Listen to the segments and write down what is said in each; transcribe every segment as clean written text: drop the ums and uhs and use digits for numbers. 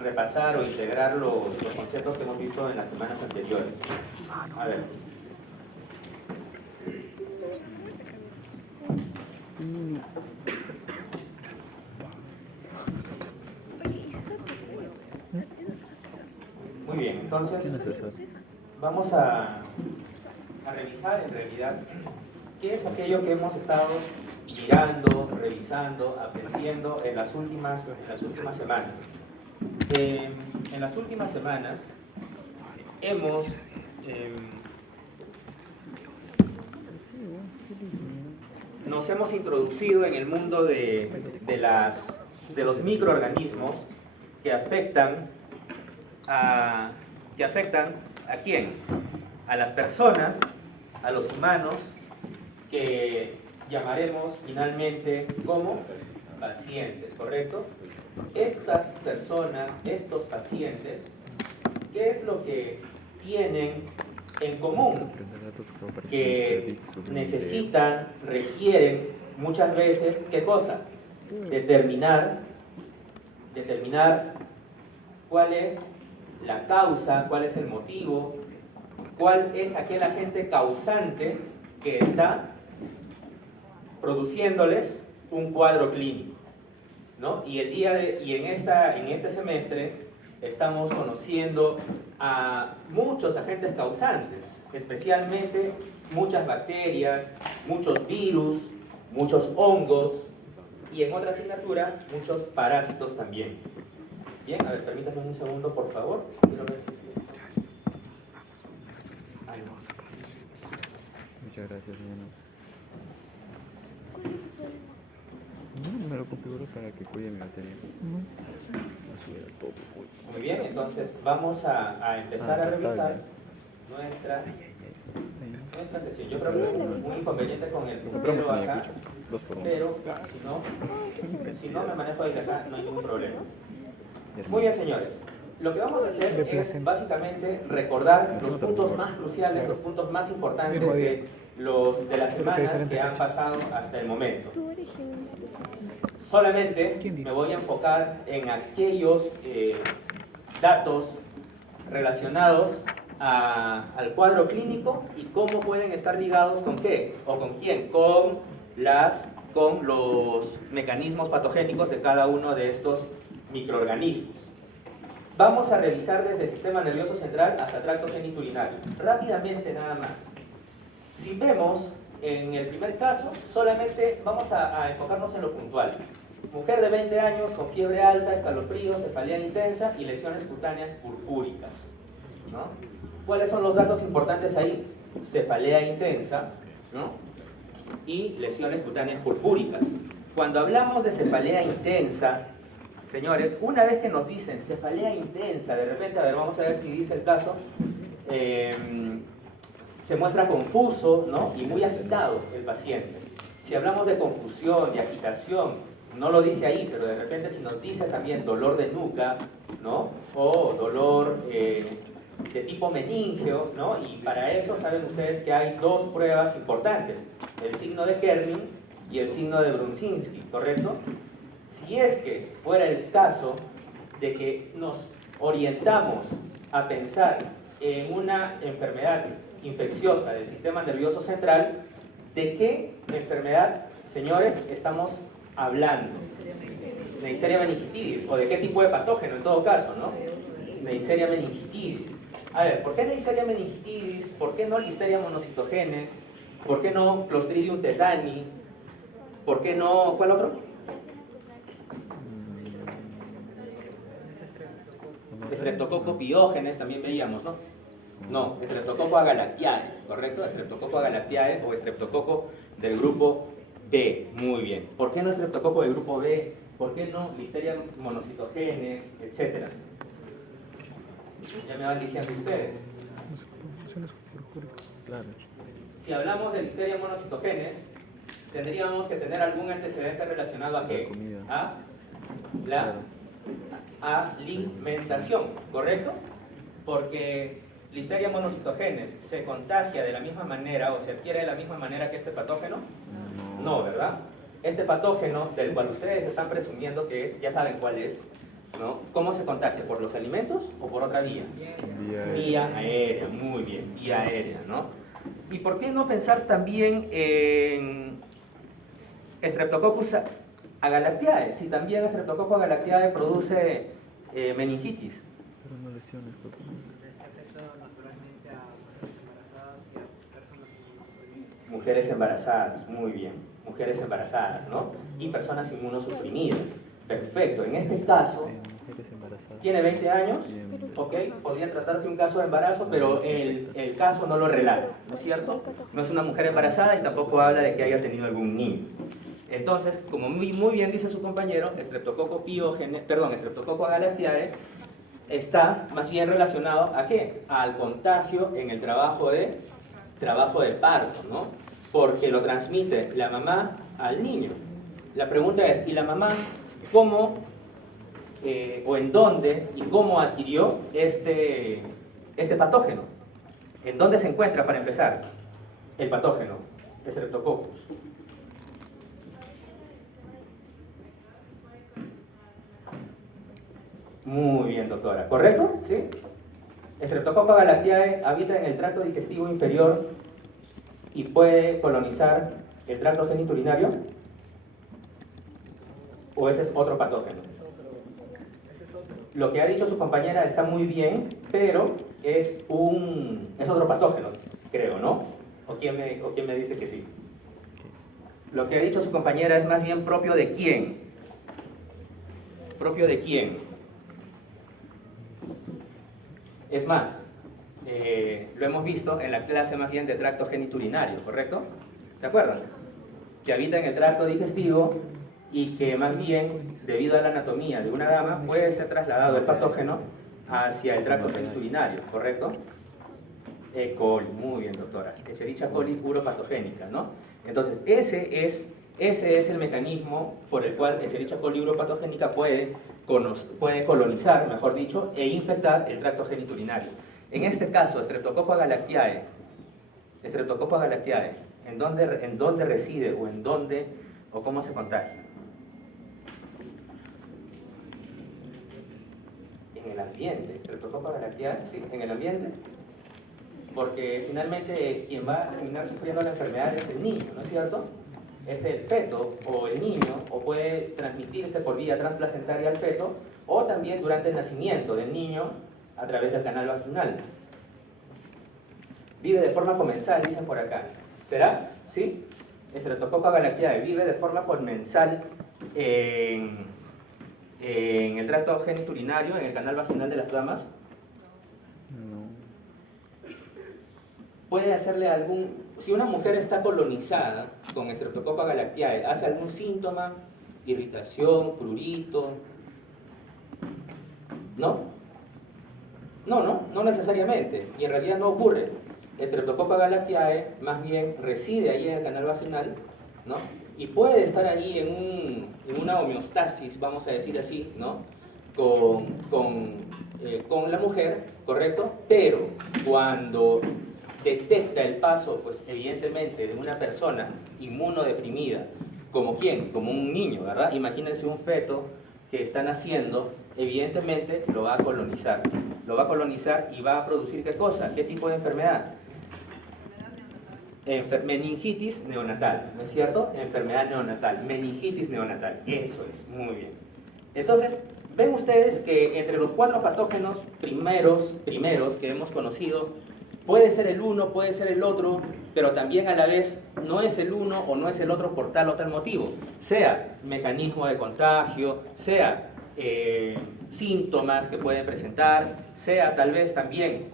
repasar o integrar los conceptos que hemos visto en las semanas anteriores. A ver. Muy bien, entonces vamos a revisar en realidad qué es aquello que hemos estado mirando, revisando, aprendiendo en las últimas semanas. En las últimas semanas nos hemos introducido en el mundo de los microorganismos que afectan ¿a quién? A las personas, a los humanos, que llamaremos finalmente como pacientes, ¿correcto? Estas personas, estos pacientes, ¿qué es lo que tienen en común? Que necesitan, requieren muchas veces, ¿qué cosa? Determinar cuál es la causa, cuál es el motivo, cuál es aquel agente causante que está produciéndoles un cuadro clínico, ¿no? Y en este semestre estamos conociendo a muchos agentes causantes, especialmente muchas bacterias, muchos virus, muchos hongos y en otra asignatura muchos parásitos también. Bien, a ver, permítanme un segundo, por favor. Quiero ver si... Muchas gracias, hermano. No me lo configuro para que cuide mi batería. Muy bien, entonces vamos a empezar a revisar nuestra sesión. Yo creo que hay un inconveniente con el puntero acá, pero si no me manejo desde acá, no hay ningún problema. Muy bien, señores. Lo que vamos a hacer es básicamente recordar los puntos más cruciales, los puntos más importantes de las semanas que han pasado hasta el momento. Solamente me voy a enfocar en aquellos datos relacionados al cuadro clínico y cómo pueden estar ligados con qué o con quién, con los mecanismos patogénicos de cada uno de estos microorganismos. Vamos a revisar desde el sistema nervioso central hasta tracto genitourinario. Rápidamente nada más. Si vemos en el primer caso, solamente vamos a enfocarnos en lo puntual. Mujer de 20 años con fiebre alta, escalofríos, cefalea intensa y lesiones cutáneas purpúricas, ¿no? ¿Cuáles son los datos importantes ahí? Cefalea intensa, ¿no? Y lesiones cutáneas purpúricas. Cuando hablamos de cefalea intensa, señores, una vez que nos dicen cefalea intensa, de repente, a ver, vamos a ver si dice el caso, se muestra confuso, ¿no? Y muy agitado el paciente. Si hablamos de confusión, de agitación, no lo dice ahí, pero de repente si nos dice también dolor de nuca, ¿no? O dolor de tipo meningeo, ¿no? Y para eso saben ustedes que hay dos pruebas importantes, el signo de Kernin y el signo de Brunzinski, ¿correcto? Si es que fuera el caso de que nos orientamos a pensar en una enfermedad infecciosa del sistema nervioso central, ¿de qué enfermedad, señores, estamos hablando? Neisseria meningitidis, o de qué tipo de patógeno en todo caso, ¿no? Neisseria meningitidis. A ver, ¿por qué Neisseria meningitidis? ¿Por qué no Listeria monocitogenes? ¿Por qué no Clostridium tetani? ¿Por qué no? ¿Cuál otro? Streptococcus pyogenes también veíamos, ¿no? No, Streptococcus agalactiae, ¿correcto? Streptococcus agalactiae o Streptococcus del grupo B. Muy bien. ¿Por qué no Streptococcus del grupo B? ¿Por qué no Listeria monocitogenes, etcétera? Ya me van diciendo ustedes. Si hablamos de Listeria monocitogenes, tendríamos que tener algún antecedente relacionado a qué? A la alimentación, ¿correcto? Porque Listeria monocitogenes se contagia de la misma manera o se adquiere de la misma manera que este patógeno. No, ¿verdad? Este patógeno del cual ustedes están presumiendo que es, ya saben cuál es, ¿no? ¿Cómo se contagia? ¿Por los alimentos o por otra vía? Vía aérea, muy bien, vía aérea, ¿no? ¿Y por qué no pensar también en Streptococcus agalactiae? Si también Streptococcus agalactiae produce meningitis. Pero no lesiones, por favor. Afecta naturalmente a mujeres embarazadas y a personas inmunosuprimidas. Mujeres embarazadas, muy bien. Mujeres embarazadas, ¿no? Y personas inmunosuprimidas. Perfecto. En este caso, Mujeres embarazadas. tiene 20 años, Bien. ¿ok? Podría tratarse un caso de embarazo, pero el caso no lo relata, ¿no es cierto? No es una mujer embarazada y tampoco habla de que haya tenido algún niño. Entonces, como muy bien dice su compañero, Streptococcus agalactiae está más bien relacionado ¿a qué? Al contagio en el trabajo de parto, ¿no? Porque lo transmite la mamá al niño. La pregunta es, ¿y la mamá cómo o en dónde y cómo adquirió este patógeno? ¿En dónde se encuentra, para empezar, el patógeno, Streptococcus? Muy bien, doctora. ¿Correcto? ¿Sí? Streptococcus agalactiae habita en el tracto digestivo inferior y puede colonizar el tracto genitourinario. ¿O ese es otro patógeno? Lo que ha dicho su compañera está muy bien, pero es otro patógeno, creo, ¿no? ¿O quién me dice que sí? Lo que ha dicho su compañera es más bien propio de quién. ¿Propio de quién? Es más, lo hemos visto en la clase más bien de tracto genitourinario, ¿correcto? ¿Se acuerdan? Que habita en el tracto digestivo y que más bien, debido a la anatomía de una dama, puede ser trasladado el patógeno hacia el tracto genitourinario, ¿correcto? E. coli, muy bien, doctora. Escherichia coli uropatogénica, ¿no? Entonces, ese es el mecanismo por el cual Escherichia coli uropatogénica puede colonizar, mejor dicho, e infectar el tracto genitourinario. En este caso, Streptococcus agalactiae, ¿en dónde reside o cómo se contagia? En el ambiente. Streptococcus agalactiae, sí, en el ambiente. Porque finalmente quien va a terminar sufriendo la enfermedad es el niño, ¿no es cierto? Es el feto o el niño, o puede transmitirse por vía transplacentaria al feto, o también durante el nacimiento del niño a través del canal vaginal. Vive de forma comensal, dicen por acá. ¿Será? ¿Sí? Streptococcus agalactiae vive de forma comensal en el tracto genitourinario, en el canal vaginal de las damas. No. Puede hacerle si una mujer está colonizada con Streptococcus agalactiae, ¿hace algún síntoma? Irritación, prurito. ¿No? No necesariamente, y en realidad no ocurre. Streptococcus agalactiae más bien reside ahí en el canal vaginal, ¿no? Y puede estar ahí en una homeostasis, vamos a decir así, ¿no? Con la mujer, ¿correcto? Pero cuando detecta el paso, pues evidentemente, de una persona inmunodeprimida, ¿como quién? Como un niño, ¿verdad? Imagínense un feto que está naciendo, evidentemente lo va a colonizar. Lo va a colonizar y va a producir ¿qué cosa? ¿Qué tipo de enfermedad? Meningitis neonatal, ¿no es cierto? Enfermedad neonatal, meningitis neonatal, eso es, muy bien. Entonces, ven ustedes que entre los 4 patógenos primeros que hemos conocido, puede ser el uno, puede ser el otro, pero también a la vez no es el uno o no es el otro por tal o tal motivo. Sea mecanismo de contagio, sea síntomas que pueden presentar, sea tal vez también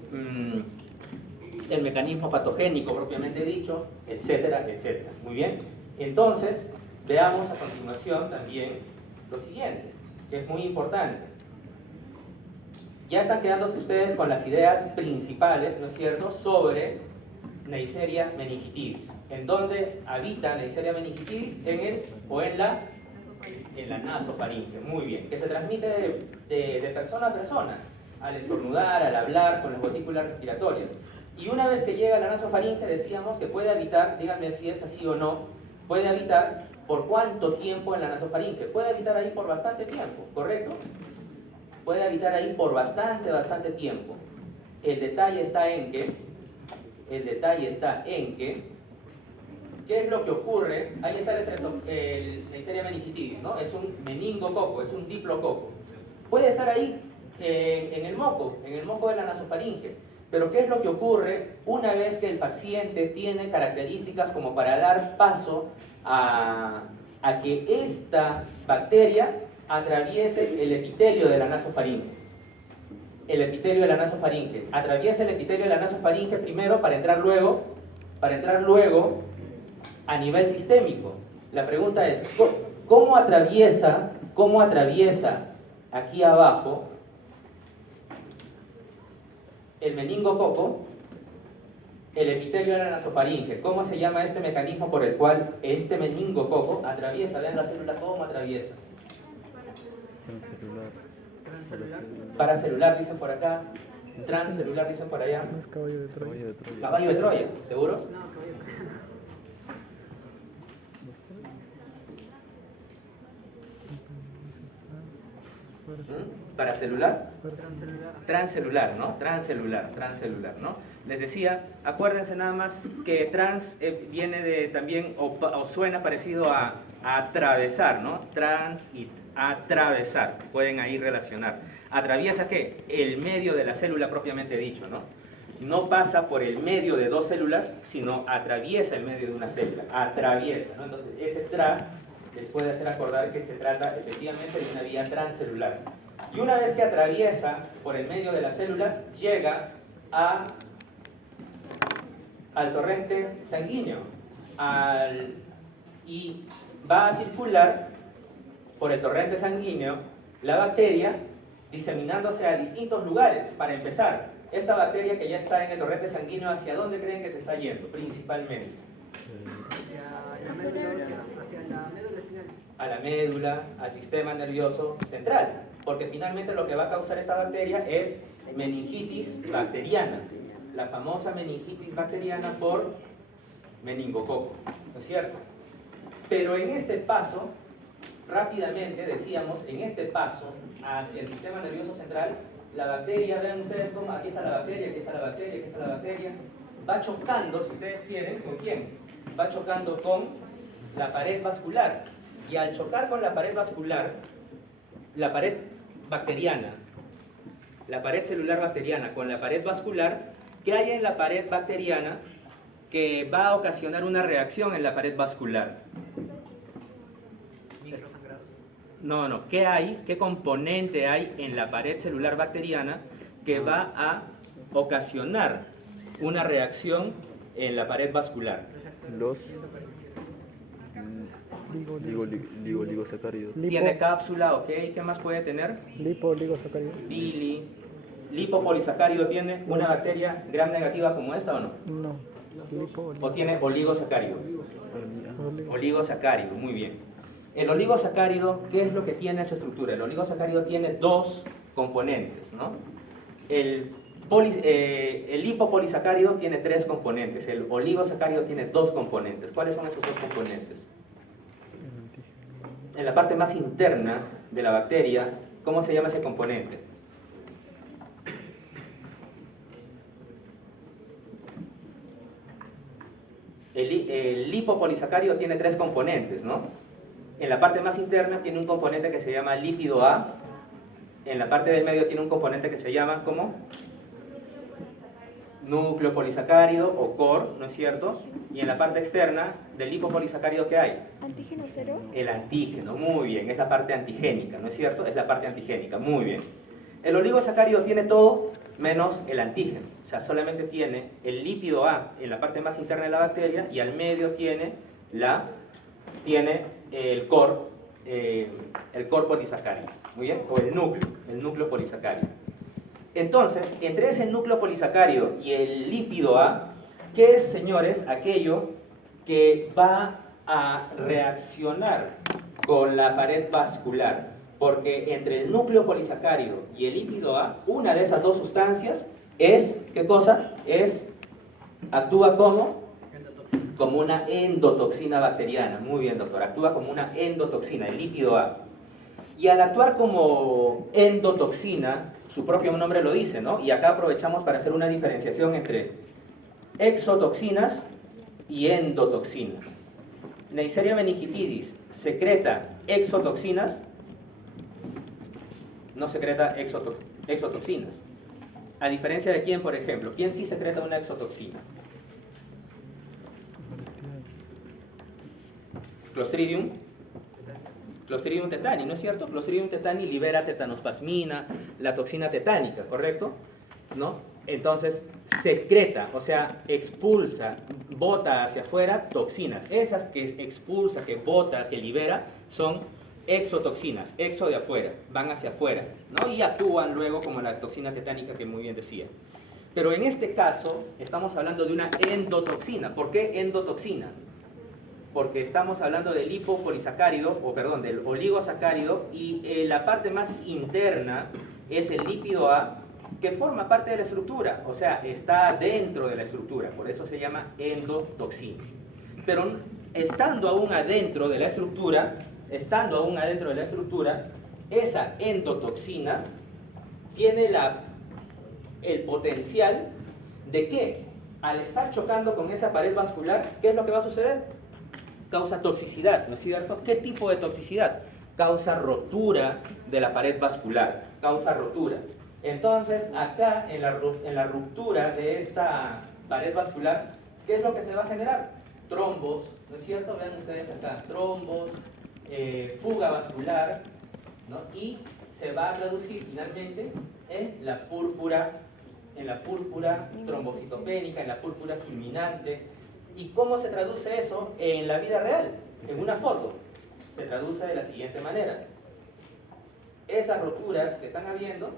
el mecanismo patogénico propiamente dicho, etcétera, etcétera. Muy bien. Entonces, veamos a continuación también lo siguiente, que es muy importante. Ya están quedándose ustedes con las ideas principales, ¿no es cierto?, sobre Neisseria meningitidis. ¿En dónde habita Neisseria meningitidis? En la nasofaringe. Muy bien. Que se transmite de persona a persona, al estornudar, al hablar, con las gotículas respiratorias. Y una vez que llega a la nasofaringe, decíamos que puede habitar, díganme si es así o no, puede habitar por cuánto tiempo en la nasofaringe. Puede habitar ahí por bastante tiempo, ¿correcto? puede habitar ahí por bastante tiempo. El detalle está en que, ¿qué es lo que ocurre? Ahí está el Neisseria meningitidis, ¿no? Es un meningococo, es un diplococo. Puede estar ahí en el moco de la nasofaringe. Pero ¿qué es lo que ocurre una vez que el paciente tiene características como para dar paso a que esta bacteria atraviese el epitelio de la nasofaringe? El epitelio de la nasofaringe. Atraviesa el epitelio de la nasofaringe primero para entrar luego a nivel sistémico. La pregunta es, ¿cómo atraviesa aquí abajo el meningococo el epitelio de la nasofaringe? ¿Cómo se llama este mecanismo por el cual este meningococo atraviesa? Vean la célula cómo atraviesa. Paracelular dicen por acá, transcelular dicen por allá. No es caballo de Troya. Caballo de Troya, ¿seguros? No, caballo. ¿Paracelular? Transcelular. Transcelular, ¿no? Les decía, acuérdense nada más que trans viene de también, o suena parecido a atravesar, ¿no? Trans y atravesar, pueden ahí relacionar. ¿Atraviesa qué? El medio de la célula propiamente dicho, ¿no? No pasa por el medio de dos células, sino atraviesa el medio de una célula, atraviesa, ¿no? Entonces, ese tra les puede hacer acordar que se trata efectivamente de una vía transcelular. Y una vez que atraviesa por el medio de las células, llega al torrente sanguíneo y va a circular por el torrente sanguíneo la bacteria diseminándose a distintos lugares. Para empezar, esta bacteria que ya está en el torrente sanguíneo, ¿hacia dónde creen que se está yendo principalmente? Hacia la médula espinal. A la médula, al sistema nervioso central, porque finalmente lo que va a causar esta bacteria es meningitis bacteriana, la famosa meningitis bacteriana por meningococo, ¿no es cierto? Pero en este paso, rápidamente decíamos, en este paso hacia el sistema nervioso central, la bacteria, vean ustedes cómo aquí está la bacteria, aquí está la bacteria, aquí está la bacteria, va chocando, si ustedes quieren, ¿con quién? Va chocando con la pared vascular. Y al chocar con la pared vascular, la pared bacteriana, la pared celular bacteriana con la pared vascular, ¿qué hay en la pared bacteriana que va a ocasionar una reacción en la pared vascular? Microsangrados. No, ¿qué hay? ¿Qué componente hay en la pared celular bacteriana que va a ocasionar una reacción en la pared vascular? Los ligosacáridos. Tiene cápsula, ¿ok? ¿Qué más puede tener? Ligosacáridos. Lipopolisacárido tiene una bacteria gram negativa como esta o no? No. ¿O tiene oligosacárido? Oligosacárido, muy bien. El oligosacárido, ¿qué es lo que tiene su estructura? El oligosacárido tiene dos componentes, ¿no? El lipopolisacárido tiene tres componentes, el oligosacárido tiene dos componentes. ¿Cuáles son esos dos componentes? En la parte más interna de la bacteria, ¿cómo se llama ese componente? El lipopolisacárido tiene tres componentes, ¿no? En la parte más interna tiene un componente que se llama lípido A. En la parte del medio tiene un componente que se llama, ¿cómo? Núcleo polisacárido o core, ¿no es cierto? Y en la parte externa del lipopolisacárido, ¿qué hay? ¿Antígeno cero? El antígeno, muy bien, es la parte antigénica, ¿no es cierto? Es la parte antigénica, muy bien. El oligosacárido tiene todo menos el antígeno, o sea, solamente tiene el lípido A en la parte más interna de la bacteria y al medio tiene el core polisacárido, muy bien, o el núcleo polisacárido. Entonces, entre ese núcleo polisacárido y el lípido A, ¿qué es, señores, aquello que va a reaccionar con la pared vascular? Porque entre el núcleo polisacárido y el lípido A, una de esas dos sustancias es, ¿qué cosa? Actúa como una endotoxina bacteriana. Muy bien, doctor, actúa como una endotoxina, el lípido A. Y al actuar como endotoxina, su propio nombre lo dice, ¿no? Y acá aprovechamos para hacer una diferenciación entre exotoxinas y endotoxinas. Neisseria meningitidis secreta exotoxinas, no secreta exotoxinas. A diferencia de quién, por ejemplo, ¿quién sí secreta una exotoxina? Clostridium tetani, ¿no es cierto? Clostridium tetani libera tetanospasmina, la toxina tetánica, ¿correcto? ¿No? Entonces, secreta, o sea, expulsa, bota hacia afuera toxinas. Esas que expulsa, que bota, que libera, son exotoxinas, exo de afuera, van hacia afuera, ¿no? Y actúan luego como la toxina tetánica que muy bien decía. Pero en este caso, estamos hablando de una endotoxina. ¿Por qué endotoxina? Porque estamos hablando del lipopolisacárido, o perdón, del oligosacárido, y la parte más interna es el lípido A, que forma parte de la estructura, o sea, está dentro de la estructura, por eso se llama endotoxina. Pero estando aún adentro de la estructura, esa endotoxina tiene el potencial de que, al estar chocando con esa pared vascular, ¿qué es lo que va a suceder? Causa toxicidad, ¿no es cierto? ¿Qué tipo de toxicidad? Causa rotura de la pared vascular, causa rotura. Entonces, acá, en la ruptura de esta pared vascular, ¿qué es lo que se va a generar? Trombos, ¿no es cierto? Vean ustedes acá, trombos, fuga vascular, ¿no? Y se va a traducir finalmente en la púrpura trombocitopénica, en la púrpura fulminante. ¿Y cómo se traduce eso en la vida real? En una foto. Se traduce de la siguiente manera. Esas roturas que están habiendo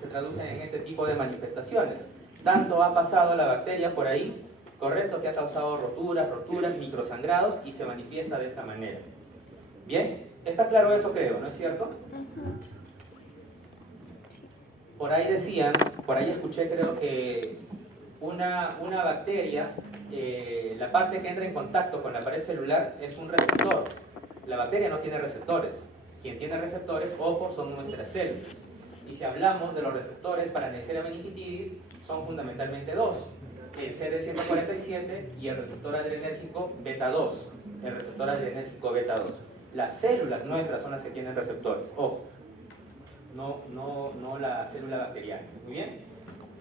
se traducen en este tipo de manifestaciones. Tanto ha pasado la bacteria por ahí, correcto, que ha causado roturas, microsangrados, y se manifiesta de esta manera. ¿Bien? ¿Está claro eso, creo, no es cierto? Por ahí decían, por ahí escuché, creo que una bacteria, la parte que entra en contacto con la pared celular es un receptor. La bacteria no tiene receptores. Quien tiene receptores, ojo, son nuestras células. Y si hablamos de los receptores para Neisseria meningitidis, son fundamentalmente dos: el CD147 y el receptor adrenérgico beta 2. El receptor adrenérgico beta 2. Las células nuestras son las que tienen receptores. Ojo, no la célula bacteriana. Muy bien.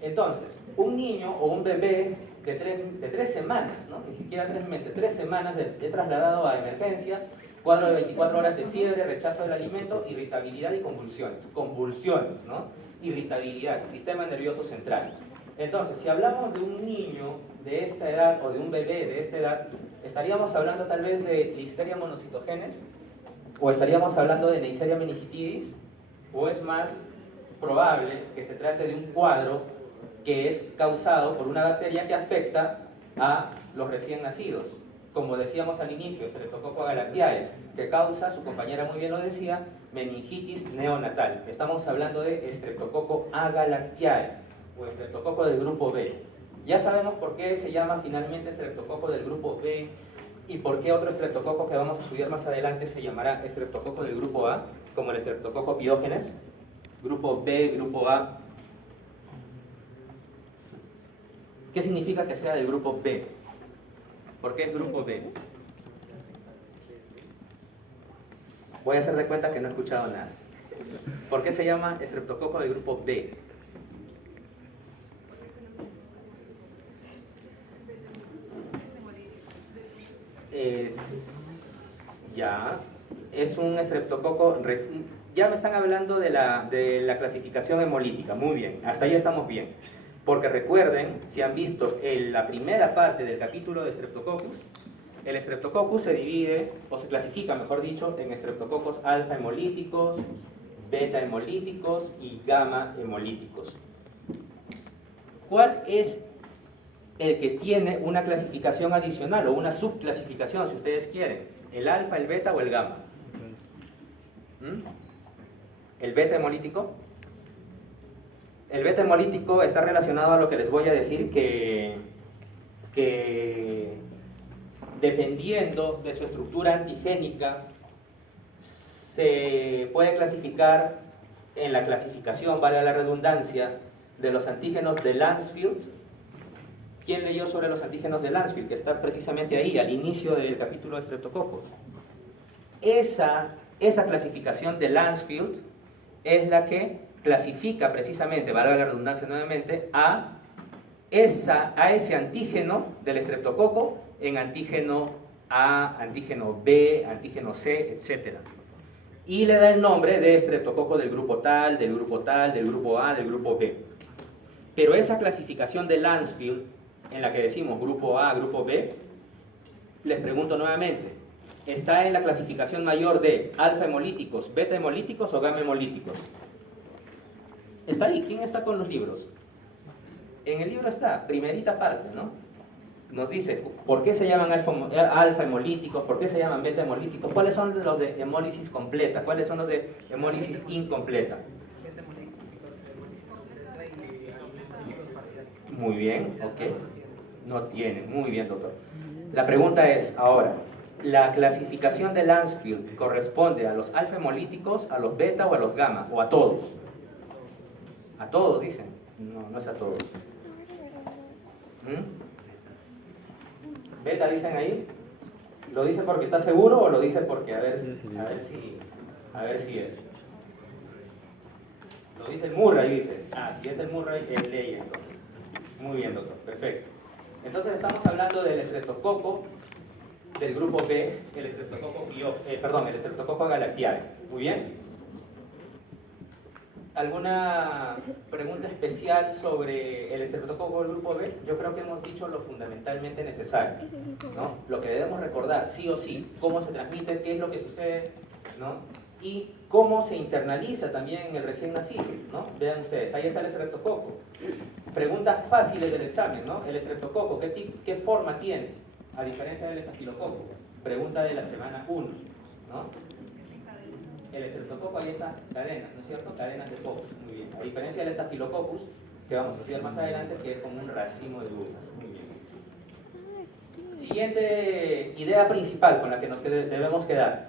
Entonces, un niño o un bebé de 3 semanas, ¿no? Ni siquiera 3 meses, 3 semanas es trasladado a emergencia, cuadro de 24 horas de fiebre, rechazo del alimento, irritabilidad y convulsiones. Convulsiones, ¿no? Irritabilidad, sistema nervioso central. Entonces, si hablamos de un niño de esta edad o de un bebé de esta edad, ¿estaríamos hablando tal vez de Listeria monocitogenes? ¿O estaríamos hablando de Neisseria meningitidis? ¿O es más probable que se trate de un cuadro que es causado por una bacteria que afecta a los recién nacidos? Como decíamos al inicio, Streptococcus agalactiae, que causa, su compañera muy bien lo decía, meningitis neonatal. Estamos hablando de Streptococcus agalactiae, o estreptococo del grupo B. Ya sabemos por qué se llama finalmente estreptococo del grupo B y por qué otro estreptococo que vamos a estudiar más adelante se llamará estreptococo del grupo A, como el estreptococo piógenes, grupo B, grupo A. ¿Qué significa que sea del grupo B? ¿Por qué el grupo B? Voy a hacer de cuenta que no he escuchado nada. ¿Por qué se llama estreptococo del grupo B? Es un estreptococo, ya me están hablando de la clasificación hemolítica, muy bien, hasta ahí estamos bien, porque recuerden, si han visto en la primera parte del capítulo de Streptococcus, el Streptococcus se divide, o se clasifica, mejor dicho, en estreptococos alfa hemolíticos, beta hemolíticos y gamma hemolíticos. ¿Cuál es el que tiene una clasificación adicional o una subclasificación, si ustedes quieren? ¿El alfa, el beta o el gamma? ¿El beta hemolítico? El beta hemolítico está relacionado a lo que les voy a decir, que dependiendo de su estructura antigénica se puede clasificar en la clasificación, vale la redundancia, de los antígenos de Landsfield. ¿Quién leyó sobre los antígenos de Landsfield? Que está precisamente ahí, al inicio del capítulo de Streptococcus. Esa clasificación de Landsfield es la que clasifica precisamente, vale la redundancia nuevamente, a ese antígeno del estreptococo en antígeno A, antígeno B, antígeno C, etc. Y le da el nombre de estreptococo del grupo tal, del grupo tal, del grupo A, del grupo B. Pero esa clasificación de Landsfield, en la que decimos grupo A, grupo B, les pregunto nuevamente, ¿está en la clasificación mayor de alfa hemolíticos, beta hemolíticos o gamma hemolíticos? Está ahí. ¿Quién está con los libros? En el libro está, primerita parte, ¿no? Nos dice, ¿por qué se llaman alfa hemolíticos? ¿Por qué se llaman beta hemolíticos? ¿Cuáles son los de hemólisis completa? ¿Cuáles son los de hemólisis incompleta? Muy bien, ok. No tiene, muy bien, doctor. La pregunta es, ahora, ¿la clasificación de Landsfield corresponde a los alfa hemolíticos, a los beta o a los gamma? ¿O a todos? ¿A todos, dicen? No, no es a todos. ¿Beta dicen ahí? ¿Lo dice porque está seguro o lo dice porque a ver si es? Lo dice el Murray, dice. Ah, si es el Murray, es ley entonces. Muy bien, doctor, perfecto. Entonces estamos hablando del estreptococo del grupo B, el estreptococo galactiae. Muy bien. ¿Alguna pregunta especial sobre el estreptococo del grupo B? Yo creo que hemos dicho lo fundamentalmente necesario, ¿no? Lo que debemos recordar, sí o sí, cómo se transmite, qué es lo que sucede, ¿no? Y cómo se internaliza también en el recién nacido, ¿no? Vean ustedes, ahí está el estreptococo. Preguntas fáciles del examen, ¿no? El estreptococo, ¿qué forma tiene? A diferencia del estafilococo. Pregunta de la semana 1, ¿no? El estreptococo, ahí está, cadenas, ¿no es cierto? Cadenas de Pope, muy bien. A diferencia del estafilococcus, que vamos a estudiar más adelante, que es como un racimo de uvas, muy bien. Siguiente idea principal con la que nos debemos quedar.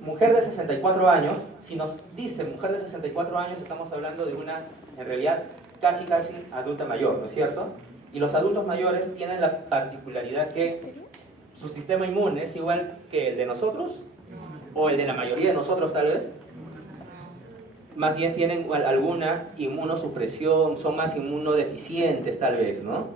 Mujer de 64 años, si nos dice mujer de 64 años, estamos hablando de una, en realidad, casi adulta mayor, ¿no es cierto? Y los adultos mayores tienen la particularidad que su sistema inmune es igual que el de nosotros, o el de la mayoría de nosotros tal vez, más bien tienen alguna inmunosupresión, son más inmunodeficientes tal vez, ¿no?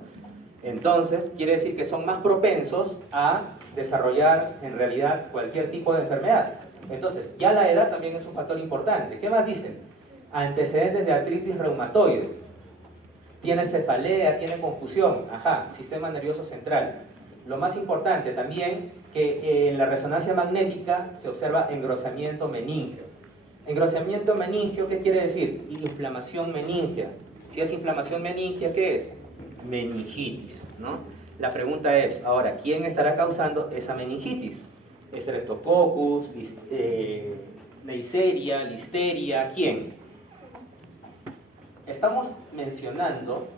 Entonces, quiere decir que son más propensos a desarrollar en realidad cualquier tipo de enfermedad. Entonces, ya la edad también es un factor importante. ¿Qué más dicen? Antecedentes de artritis reumatoide. Tiene cefalea, tiene confusión, sistema nervioso central. Lo más importante también, que en la resonancia magnética se observa engrosamiento meningio. Engrosamiento meningio, ¿qué quiere decir? Inflamación meningia. Si es inflamación meningia, ¿qué es? Meningitis, ¿no? La pregunta es, ahora, ¿quién estará causando esa meningitis? Streptococcus, Neisseria, Listeria, ¿quién? Estamos mencionando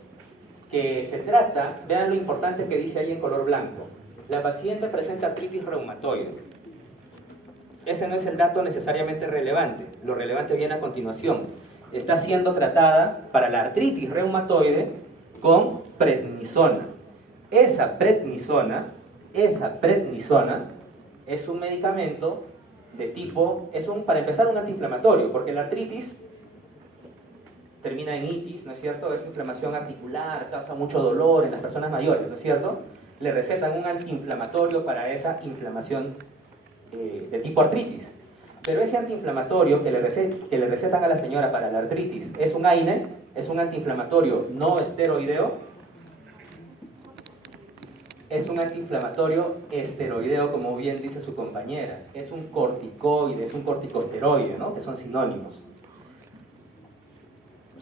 que se trata, vean lo importante que dice ahí en color blanco, la paciente presenta artritis reumatoide. Ese no es el dato necesariamente relevante, lo relevante viene a continuación. Está siendo tratada para la artritis reumatoide con prednisona. Esa prednisona es un medicamento de tipo, para empezar, un antiinflamatorio, porque la artritis termina en itis, ¿no es cierto? Es inflamación articular, causa mucho dolor en las personas mayores, ¿no es cierto? Le recetan un antiinflamatorio para esa inflamación de tipo artritis. Pero ese antiinflamatorio que le recetan a la señora para la artritis es un AINE, es un antiinflamatorio no esteroideo, es un antiinflamatorio esteroideo, como bien dice su compañera, es un corticoide, es un corticosteroide, ¿no? Que son sinónimos.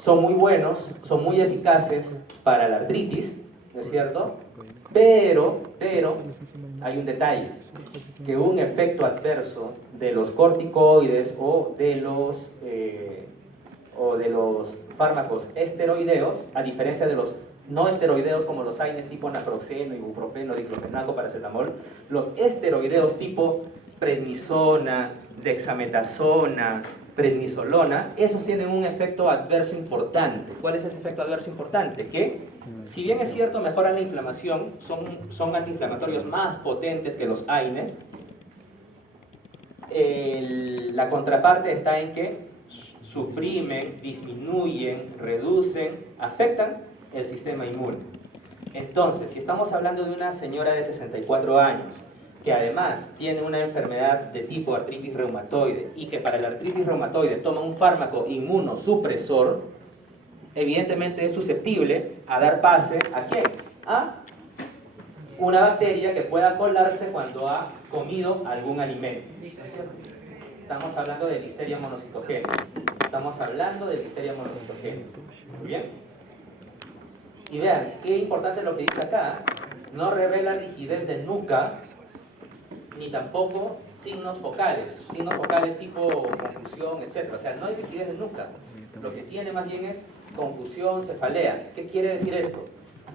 Son muy buenos, son muy eficaces para la artritis, ¿no es cierto? Pero hay un detalle, que un efecto adverso de los corticoides o de los fármacos esteroideos, a diferencia de los no esteroideos como los AINES tipo naproxeno, ibuprofeno, diclofenaco, paracetamol, los esteroideos tipo prednisona, dexametasona, prednisolona, esos tienen un efecto adverso importante. ¿Cuál es ese efecto adverso importante? Que, si bien es cierto, mejoran la inflamación, son antiinflamatorios más potentes que los AINES, la contraparte está en que suprimen, disminuyen, reducen, afectan el sistema inmune. Entonces, si estamos hablando de una señora de 64 años, que además tiene una enfermedad de tipo artritis reumatoide y que para la artritis reumatoide toma un fármaco inmunosupresor, evidentemente es susceptible a dar pase ¿a quién? A una bacteria que pueda colarse cuando ha comido algún alimento. Estamos hablando de Listeria monocitogénica. Estamos hablando de Listeria monocitogénica. Muy bien. Y vean, qué importante lo que dice acá. No revela rigidez de nuca, ni tampoco signos focales tipo confusión, etc. O sea, no hay rigidez de nuca. Lo que tiene más bien es confusión, cefalea. ¿Qué quiere decir esto?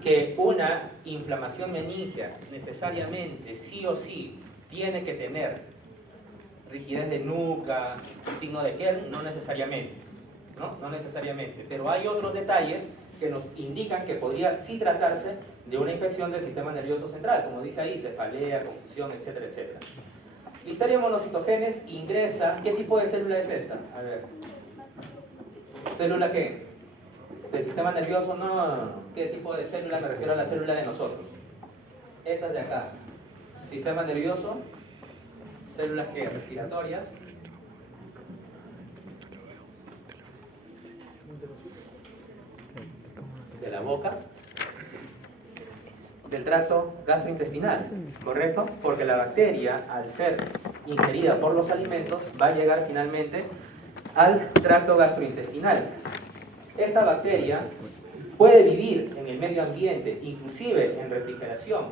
Que una inflamación meningia necesariamente, sí o sí, tiene que tener rigidez de nuca, signo de Kern, no necesariamente, no necesariamente, pero hay otros detalles que nos indican que podría sí tratarse de una infección del sistema nervioso central, como dice ahí, cefalea, confusión, etcétera, etcétera. Listeria monocitogenes ingresa, ¿qué tipo de célula es esta? A ver, ¿célula qué? ¿Del sistema nervioso? No. ¿Qué tipo de célula? Me refiero a la célula de nosotros. Estas de acá. Sistema nervioso, células ¿qué? Respiratorias. De la boca. Del tracto gastrointestinal, ¿correcto? Porque la bacteria, al ser ingerida por los alimentos, va a llegar finalmente al tracto gastrointestinal. Esta bacteria puede vivir en el medio ambiente, inclusive en refrigeración,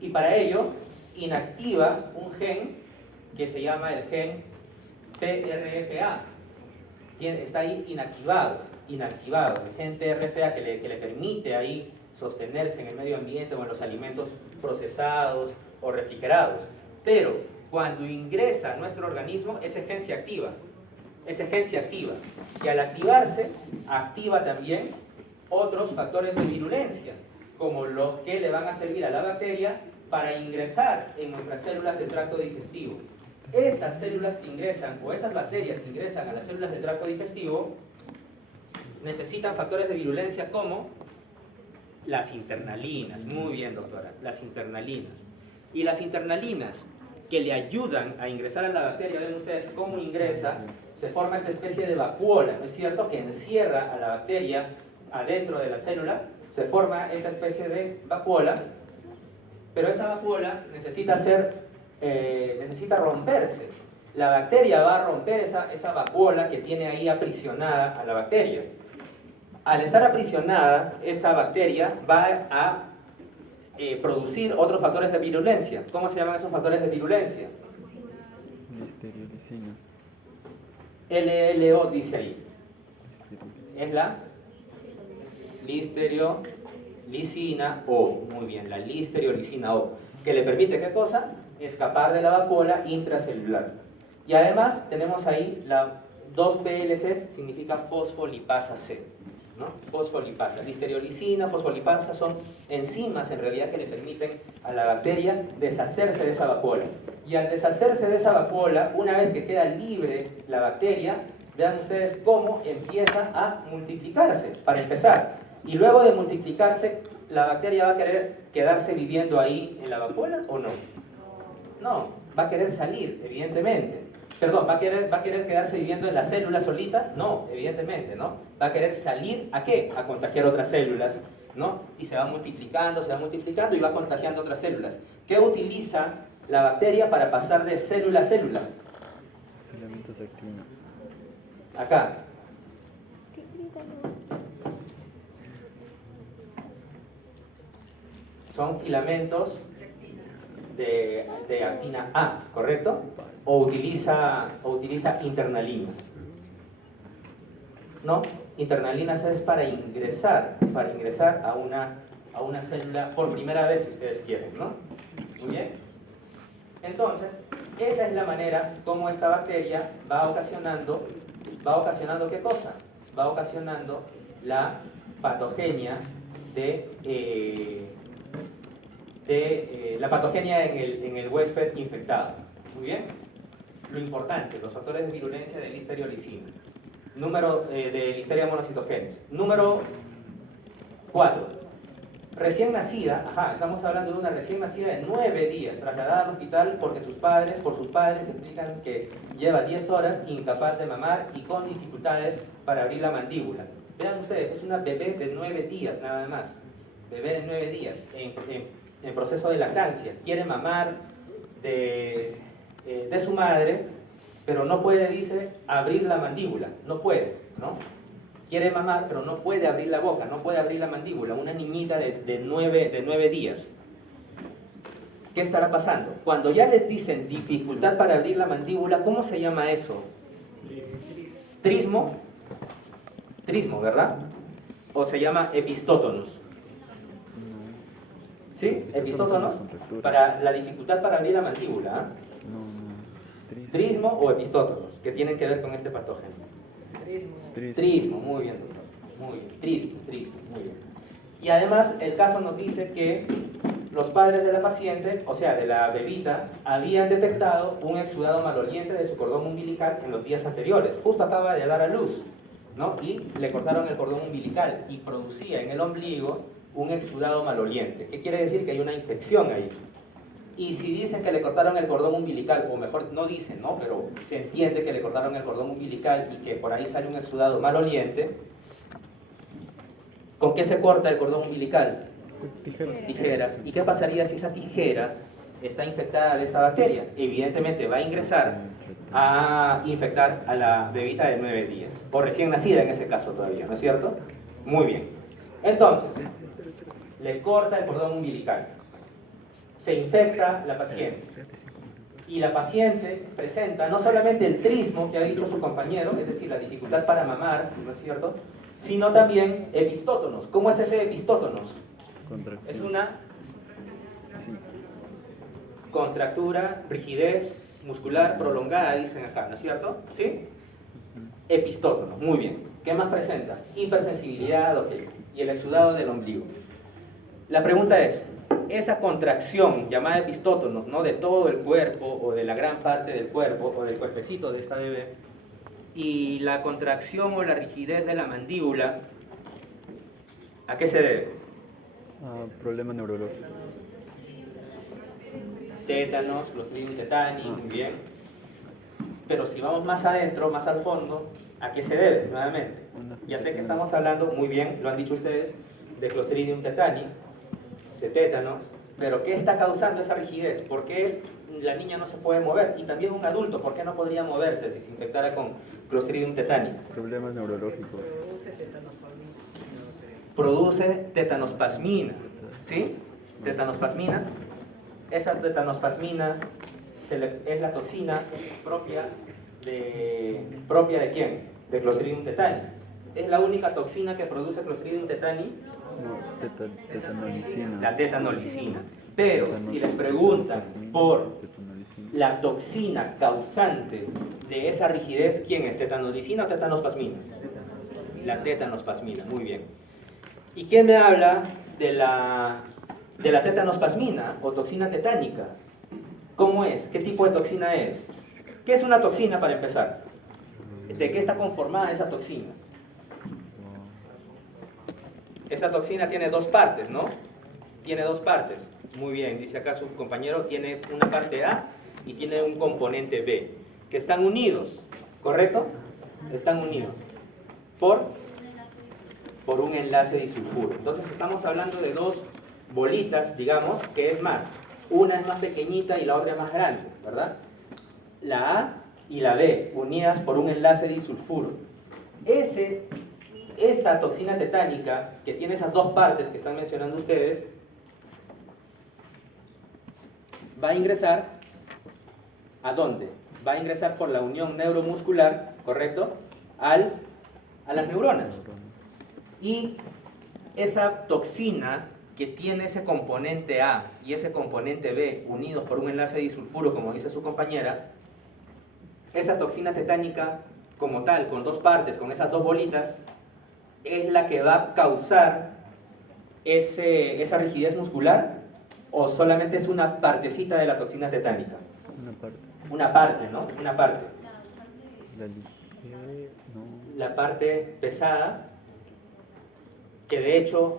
y para ello inactiva un gen que se llama el gen TRFA. Está ahí inactivado, el gen TRFA que le permite ahí sostenerse en el medio ambiente o en los alimentos procesados o refrigerados. Pero cuando ingresa a nuestro organismo, ese gen se activa. Y al activarse, activa también otros factores de virulencia, como los que le van a servir a la bacteria para ingresar en nuestras células del tracto digestivo. Esas células que ingresan, o esas bacterias que ingresan a las células del tracto digestivo, necesitan factores de virulencia como las internalinas. Muy bien, doctora, las internalinas. Y las internalinas que le ayudan a ingresar a la bacteria, ven ustedes cómo ingresa, se forma esta especie de vacuola, ¿no es cierto?, que encierra a la bacteria adentro de la célula, se forma esta especie de vacuola, pero esa vacuola necesita romperse. La bacteria va a romper esa vacuola que tiene ahí aprisionada a la bacteria. Al estar aprisionada, esa bacteria va a producir otros factores de virulencia. ¿Cómo se llaman esos factores de virulencia? Listeriolicina. LLO dice ahí. Es la listeriosina O. Muy bien, la listeriosina O. Que le permite, ¿qué cosa? Escapar de la vacuola intracelular. Y además tenemos ahí la 2-PLC, significa fosfolipasa C, ¿no? Fosfolipasa. Listeriolicina, fosfolipasa son enzimas en realidad que le permiten a la bacteria deshacerse de esa vacuola. Y al deshacerse de esa vacuola, una vez que queda libre la bacteria, vean ustedes cómo empieza a multiplicarse, para empezar. Y luego de multiplicarse, ¿la bacteria va a querer quedarse viviendo ahí en la vacuola o no? No, va a querer salir, evidentemente. Perdón, ¿va a querer quedarse viviendo en la célula solita? No, evidentemente, ¿no? Va a querer salir, ¿a qué? A contagiar otras células, ¿no? Y se va multiplicando y va contagiando otras células. ¿Qué utiliza la bacteria para pasar de célula a célula? Filamentos actinos. Acá. Son filamentos de actina A, ¿correcto? O utiliza internalinas. ¿No? Internalinas es para ingresar a una célula por primera vez, si ustedes quieren, ¿no? Muy bien. Entonces, esa es la manera como esta bacteria va ocasionando ¿qué cosa? Va ocasionando la patogenia la patogenia en el huésped infectado. Muy bien. Lo importante, los factores de virulencia de listeriolizina. Número de Listeria monocitogenes. Número 4. Recién nacida, estamos hablando de una recién nacida de 9 días, trasladada al hospital por sus padres que explican que lleva 10 horas incapaz de mamar y con dificultades para abrir la mandíbula. Vean ustedes, es una bebé de 9 días nada más. Bebé de 9 días en proceso de lactancia. Quiere mamar de su madre, pero no puede, dice, abrir la mandíbula. No puede, ¿no? Quiere mamar, pero no puede abrir la boca, no puede abrir la mandíbula. Una niñita de 9 días. ¿Qué estará pasando? Cuando ya les dicen dificultad para abrir la mandíbula, ¿cómo se llama eso? Trismo. Trismo, ¿verdad? O se llama epistótonos. ¿Sí? Epistótonos. Para la dificultad para abrir la mandíbula. Trismo o epistótonos, que tienen que ver con este patógeno. Trismo, muy bien, doctor. Muy bien. Trismo, muy bien. Y además, el caso nos dice que los padres de la paciente, o sea, de la bebita, habían detectado un exudado maloliente de su cordón umbilical en los días anteriores. Justo acaba de dar a luz, ¿no? Y le cortaron el cordón umbilical y producía en el ombligo un exudado maloliente. ¿Qué quiere decir? Que hay una infección ahí. Y si dicen que le cortaron el cordón umbilical, o mejor, no dicen, ¿no? Pero se entiende que le cortaron el cordón umbilical y que por ahí sale un exudado maloliente, ¿con qué se corta el cordón umbilical? Tijeras. ¿Y qué pasaría si esa tijera está infectada de esta bacteria? Evidentemente va a ingresar a infectar a la bebita de 9 días, o recién nacida en ese caso todavía, ¿no es cierto? Muy bien. Entonces, le corta el cordón umbilical. Se infecta la paciente y la paciente presenta no solamente el trismo que ha dicho su compañero, es decir, la dificultad para mamar, ¿no es cierto?, sino también epistótonos. ¿Cómo es ese epistótonos? Es una contractura, rigidez muscular prolongada, dicen acá, ¿no es cierto? ¿Sí? Epistótonos, muy bien. ¿Qué más presenta? Hipersensibilidad, ok, y el exudado del ombligo. La pregunta es, esa contracción llamada epistótonos, ¿no?, de todo el cuerpo o de la gran parte del cuerpo o del cuerpecito de esta bebé, y la contracción o la rigidez de la mandíbula, ¿a qué se debe? Problema neurológico. Tétanos, Clostridium tetani, muy bien. Pero si vamos más adentro, más al fondo, ¿a qué se debe? Nuevamente, ya sé que estamos hablando, muy bien, lo han dicho ustedes, de Clostridium tetani, de tétanos, pero ¿qué está causando esa rigidez? ¿Por qué la niña no se puede mover? Y también un adulto, ¿por qué no podría moverse si se infectara con Clostridium tetani? Problemas neurológicos. Produce tetanospasmina, ¿sí? Tetanospasmina. Esa tetanospasmina es la toxina propia de ¿quién? De Clostridium tetani. ¿Es la única toxina que produce Clostridium tetani? No, tetanolicina. La tetanolicina. Pero si les preguntan por la toxina causante de esa rigidez, ¿quién es? ¿Tetanolicina o tetanospasmina? La tetanospasmina, muy bien. ¿Y quién me habla de la tetanospasmina o toxina tetánica? ¿Cómo es? ¿Qué tipo de toxina es? ¿Qué es una toxina para empezar? ¿De qué está conformada esa toxina? Esta toxina tiene 2 partes, ¿no? Tiene 2 partes. Muy bien, dice acá su compañero, tiene una parte A y tiene un componente B, que están unidos, ¿correcto? Están unidos por un enlace disulfuro. Entonces estamos hablando de 2 bolitas, digamos, que es más. Una es más pequeñita y la otra es más grande, ¿verdad? La A y la B, unidas por un enlace disulfuro. Esa toxina tetánica, que tiene esas 2 partes que están mencionando ustedes, va a ingresar, ¿a dónde? Va a ingresar por la unión neuromuscular, ¿correcto?, a las neuronas. Y esa toxina que tiene ese componente A y ese componente B unidos por un enlace disulfuro, como dice su compañera, esa toxina tetánica como tal, con dos partes, con esas dos bolitas, es la que va a causar esa rigidez muscular, o solamente es una partecita de la toxina tetánica. Una parte. Una parte, ¿no? Una parte. La ligera, no. La parte pesada, que de hecho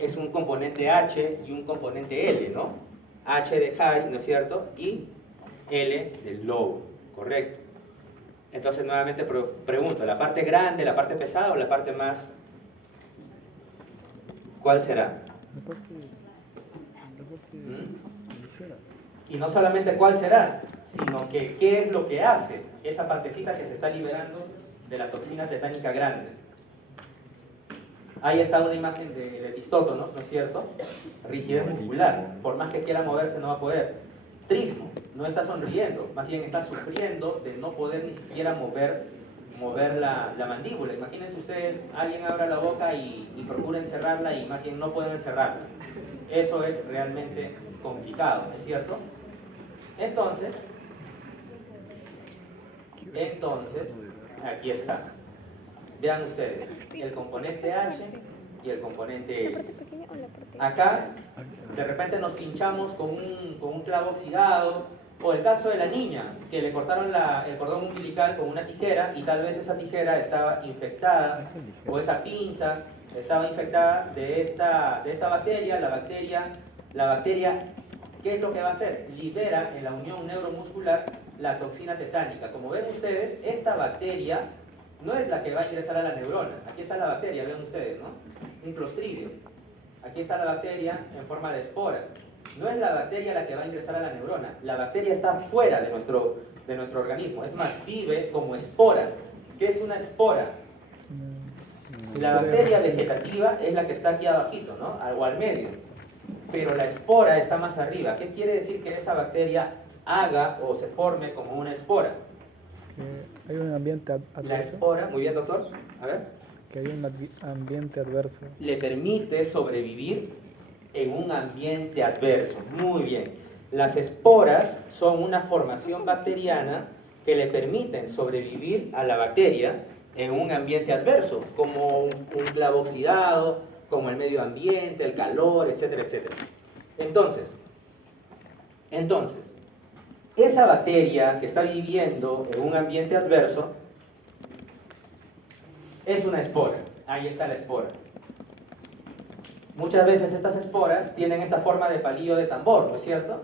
es un componente H y un componente L, ¿no? H de high, ¿no es cierto? Y L de low, correcto. Entonces nuevamente pregunto, ¿la parte grande, la parte pesada o la parte más? ¿Cuál será? La parte ligera. Y no solamente cuál será, sino que qué es lo que hace esa partecita que se está liberando de la toxina tetánica grande. Ahí está una imagen de Pistótonos, ¿no es cierto? Rigidez muscular. Por más que quiera moverse no va a poder. Trismo, no está sonriendo, más bien está sufriendo de no poder ni siquiera mover la mandíbula. Imagínense ustedes, alguien abra la boca y procura encerrarla y más bien no pueden encerrarla. Eso es realmente complicado, ¿es cierto? Entonces, aquí está. Vean ustedes, el componente H y el componente L. Acá, de repente nos pinchamos con un clavo oxidado, o el caso de la niña, que le cortaron el cordón umbilical con una tijera y tal vez esa tijera estaba infectada, o esa pinza estaba infectada de esta bacteria. La bacteria, ¿qué es lo que va a hacer? Libera en la unión neuromuscular la toxina tetánica. Como ven ustedes, esta bacteria no es la que va a ingresar a la neurona. Aquí está la bacteria, ven ustedes, ¿no? Un clostridio. Aquí está la bacteria en forma de espora. No es la bacteria la que va a ingresar a la neurona. La bacteria está fuera de nuestro organismo. Es más, vive como espora. ¿Qué es una espora? La bacteria vegetativa es la que está aquí abajito, ¿no? O al medio. Pero la espora está más arriba. ¿Qué quiere decir que esa bacteria haga o se forme como una espora? Hay un ambiente adverso. La espora, muy bien doctor, a ver. Que hay un ambiente adverso. Le permite sobrevivir en un ambiente adverso. Muy bien. Las esporas son una formación bacteriana que le permiten sobrevivir a la bacteria en un ambiente adverso, como un clavo oxidado, como el medio ambiente, el calor, etcétera, etcétera. Entonces, esa bacteria que está viviendo en un ambiente adverso es una espora. Ahí está la espora. Muchas veces estas esporas tienen esta forma de palillo de tambor, ¿no es cierto?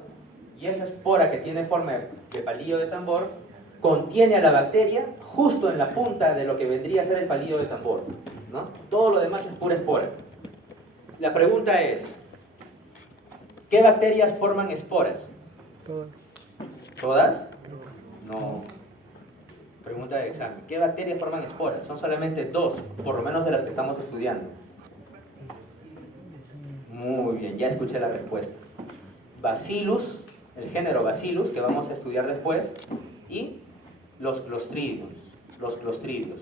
Y esa espora que tiene forma de palillo de tambor contiene a la bacteria justo en la punta de lo que vendría a ser el palillo de tambor, ¿no? Todo lo demás es pura espora. La pregunta es, ¿qué bacterias forman esporas? Todas. ¿Todas? No. Pregunta de examen. ¿Qué bacterias forman esporas? Son solamente dos, por lo menos de las que estamos estudiando. Muy bien, ya escuché la respuesta. Bacillus, el género Bacillus, que vamos a estudiar después, y los clostridios,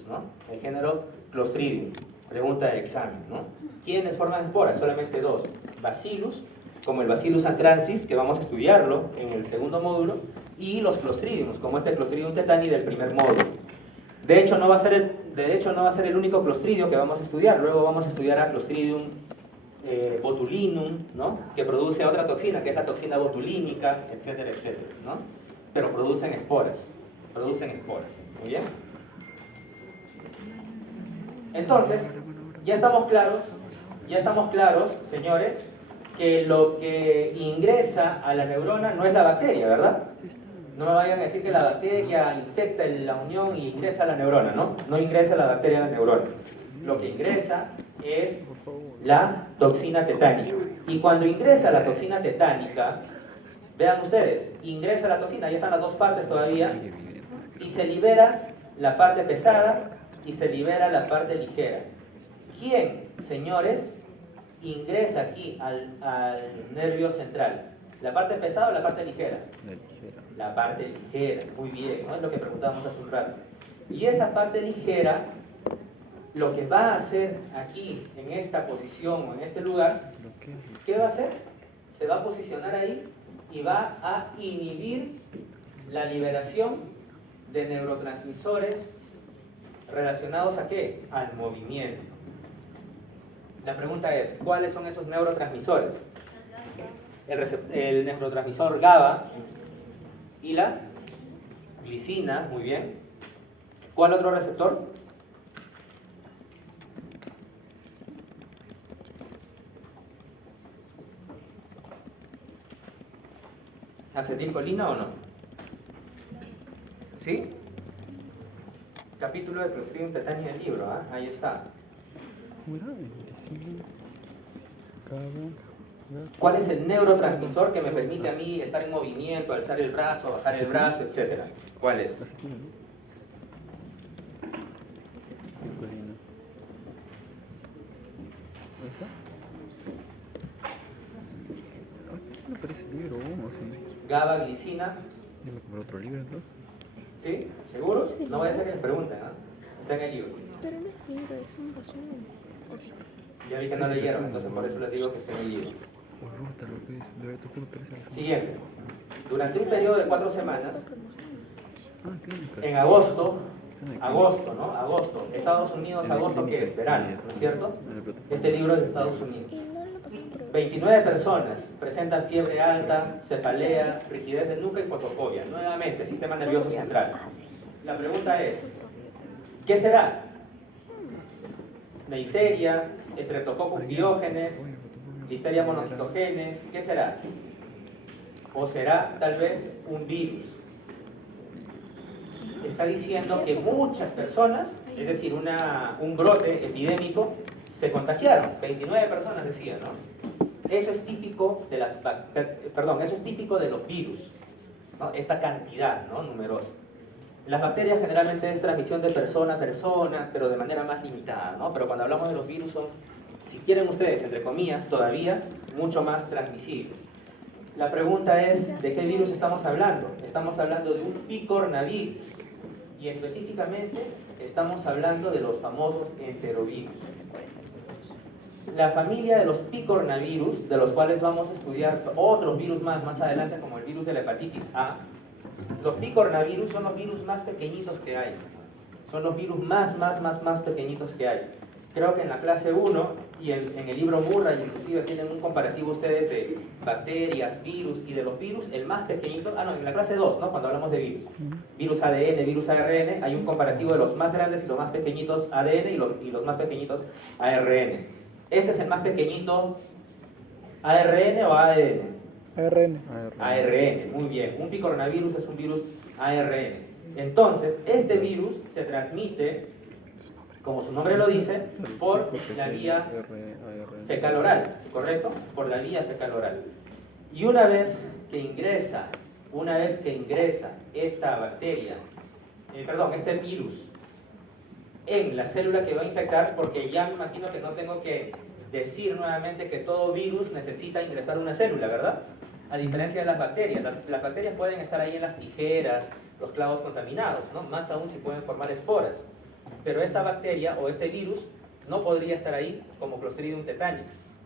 ¿no? El género Clostridium. Pregunta de examen, ¿no? ¿Quiénes forman esporas? Solamente dos. Bacillus, como el Bacillus anthracis, que vamos a estudiarlo en el segundo módulo, y los Clostridiums, como este Clostridium tetani del primer módulo. De hecho, no va a ser el único Clostridio que vamos a estudiar. Luego vamos a estudiar a Clostridium botulinum, ¿no? Que produce otra toxina, que es la toxina botulínica, etcétera, etcétera, ¿no? Pero producen esporas. Muy bien. Entonces, ya estamos claros, señores, que lo que ingresa a la neurona no es la bacteria, ¿verdad? No me vayan a decir que la bacteria infecta la unión y ingresa a la neurona, ¿no? No ingresa la bacteria a la neurona. Lo que ingresa es la toxina tetánica. Y cuando ingresa la toxina tetánica, vean ustedes, ingresa la toxina, ya están las dos partes todavía, y se libera la parte pesada y se libera la parte ligera. ¿Quién, señores, ingresa aquí al nervio central? ¿La parte pesada o la parte ligera? La ligera. La parte ligera, muy bien, ¿no? Es lo que preguntábamos hace un rato. Y esa parte ligera lo que va a hacer aquí, en esta posición o en este lugar, ¿qué va a hacer? Se va a posicionar ahí y va a inhibir la liberación de neurotransmisores relacionados ¿a qué? Al movimiento. La pregunta es, ¿cuáles son esos neurotransmisores? El neurotransmisor GABA y la glicina, muy bien. ¿Cuál otro receptor? ¿Acetilcolina o no? ¿Sí? Capítulo de Clostridium tetani del libro, ¿ah? Ahí está. ¿Cuál es el neurotransmisor que me permite a mí estar en movimiento, alzar el brazo, bajar el brazo, etcétera? ¿Cuál es? No parece libro, ¿o sí? GABA, glicina. Yo me compré otro libro, entonces. ¿Sí? ¿Seguros? No vaya a ser que les pregunten, ¿ah? Está en el libro. Pero no es libro, es un resumen. Ya vi que no leyeron, entonces por eso les digo que está en el libro. O ruta, lo que es. De verdad, te juro, parece algo. Siguiente. Durante un periodo de 4 semanas, Ah, clínica. en agosto, ¿no? Agosto. Estados Unidos, agosto, ¿qué es? Verano, ¿no es cierto? Este libro es de Estados Unidos. Y no lo compro. 29 personas presentan fiebre alta, cefalea, rigidez de nuca y fotofobia. Nuevamente, sistema nervioso central. La pregunta es, ¿qué será? Neisseria, Streptococcus pyogenes, Listeria monocitogenes, ¿qué será? ¿O será tal vez un virus? Está diciendo que muchas personas, es decir, un brote epidémico, se contagiaron. 29 personas decía, ¿no? Eso es típico de eso es típico de los virus, ¿no? Esta cantidad, ¿no? Numerosa. Las bacterias generalmente es transmisión de persona a persona, pero de manera más limitada, ¿no? Pero cuando hablamos de los virus son, si quieren ustedes, entre comillas, todavía mucho más transmisibles. La pregunta es, ¿de qué virus estamos hablando? Estamos hablando de un picornavirus y específicamente estamos hablando de los famosos enterovirus. La familia de los picornavirus, de los cuales vamos a estudiar otros virus más adelante, como el virus de la hepatitis A, los picornavirus son los virus más pequeñitos que hay. Son los virus más pequeñitos que hay. Creo que en la clase 1 y en el libro Murray inclusive tienen un comparativo ustedes de bacterias, virus y de los virus, el más pequeñito, en la clase 2, ¿no? Cuando hablamos de virus. Virus ADN, virus ARN, hay un comparativo de los más grandes y los más pequeñitos ADN y los más pequeñitos ARN. Este es el más pequeñito ARN o ADN. ARN. ARN, muy bien. Un picornavirus es un virus ARN. Entonces, este virus se transmite, como su nombre lo dice, por la vía fecal oral, ¿correcto? Por la vía fecal oral. Y una vez que ingresa esta bacteria, este virus, en la célula que va a infectar, porque ya me imagino que no tengo que decir nuevamente que todo virus necesita ingresar a una célula, ¿verdad? A diferencia de las bacterias. Las bacterias pueden estar ahí en las tijeras, los clavos contaminados, ¿no? Más aún si pueden formar esporas. Pero esta bacteria o este virus no podría estar ahí como Clostridium tetani.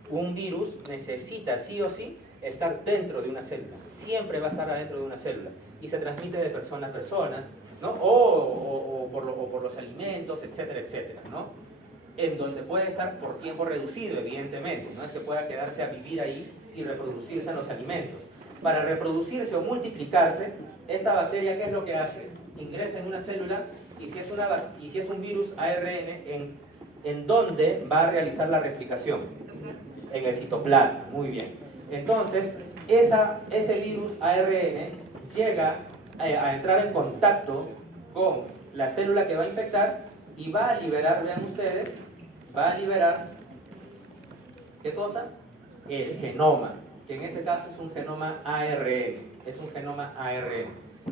Un virus necesita sí o sí estar dentro de una célula. Siempre va a estar adentro de una célula. Y se transmite de persona a persona, ¿no? O por los alimentos, etcétera, etcétera, ¿no? En donde puede estar por tiempo reducido, evidentemente. No es que pueda quedarse a vivir ahí y reproducirse en los alimentos. Para reproducirse o multiplicarse, esta bacteria, ¿qué es lo que hace? Ingresa en una célula y si es un virus ARN, ¿en dónde va a realizar la replicación? En el citoplasma, muy bien. Entonces, ese virus ARN llega a entrar en contacto con la célula que va a infectar y va a liberar, vean ustedes, ¿qué cosa? El genoma, que en este caso es un genoma ARN,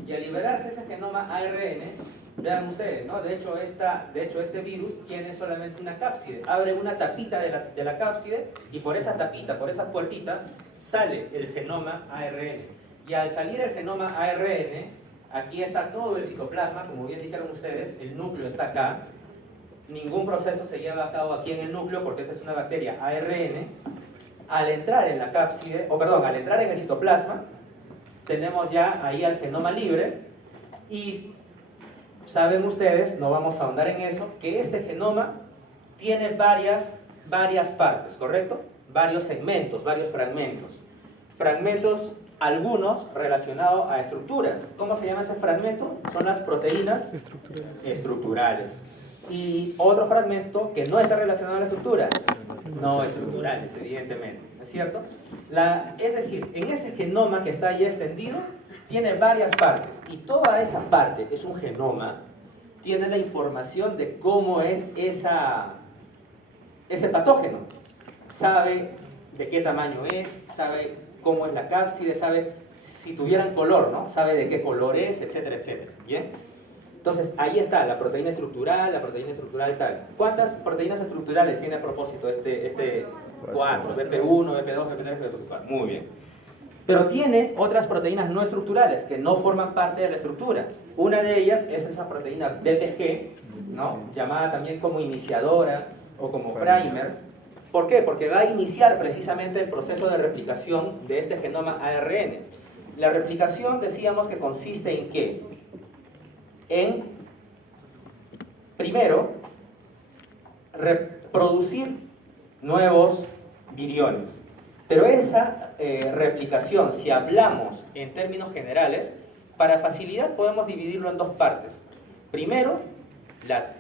Y al liberarse ese genoma ARN, vean ustedes, ¿no? De hecho, este virus tiene solamente una cápside. Abre una tapita de la cápside y por esa tapita, por esa puertita, sale el genoma ARN. Y al salir el genoma ARN, aquí está todo el citoplasma, como bien dijeron ustedes, el núcleo está acá. ningún proceso se lleva a cabo aquí en el núcleo porque esta es una bacteria ARN. Al entrar en la cápside, al entrar en el citoplasma, tenemos ya ahí al genoma libre y saben ustedes, no vamos a ahondar en eso, que este genoma tiene varias partes, ¿correcto? Varios segmentos, varios fragmentos. Fragmentos, algunos relacionados a estructuras. ¿Cómo se llama ese fragmento? Son las proteínas estructurales. Y otro fragmento que no está relacionado a la estructura, no estructurales, evidentemente, ¿no es cierto? Es decir, en ese genoma que está ahí extendido, tiene varias partes, y toda esa parte, que es un genoma, tiene la información de cómo es ese patógeno. Sabe de qué tamaño es, sabe cómo es la cápside, sabe si tuvieran color, ¿no? Sabe de qué color es, etcétera, etcétera. ¿Bien? Entonces, ahí está, la proteína estructural tal. ¿Cuántas proteínas estructurales tiene a propósito este 4? BP1, BP2, BP3, BP4. Muy bien. Pero tiene otras proteínas no estructurales que no forman parte de la estructura. Una de ellas es esa proteína BPG, ¿no? Llamada también como iniciadora o como primer. ¿Por qué? Porque va a iniciar precisamente el proceso de replicación de este genoma ARN. La replicación decíamos que consiste en ¿qué? En, primero, reproducir nuevos viriones. Pero esa replicación, si hablamos en términos generales, para facilidad podemos dividirlo en dos partes. Primero, la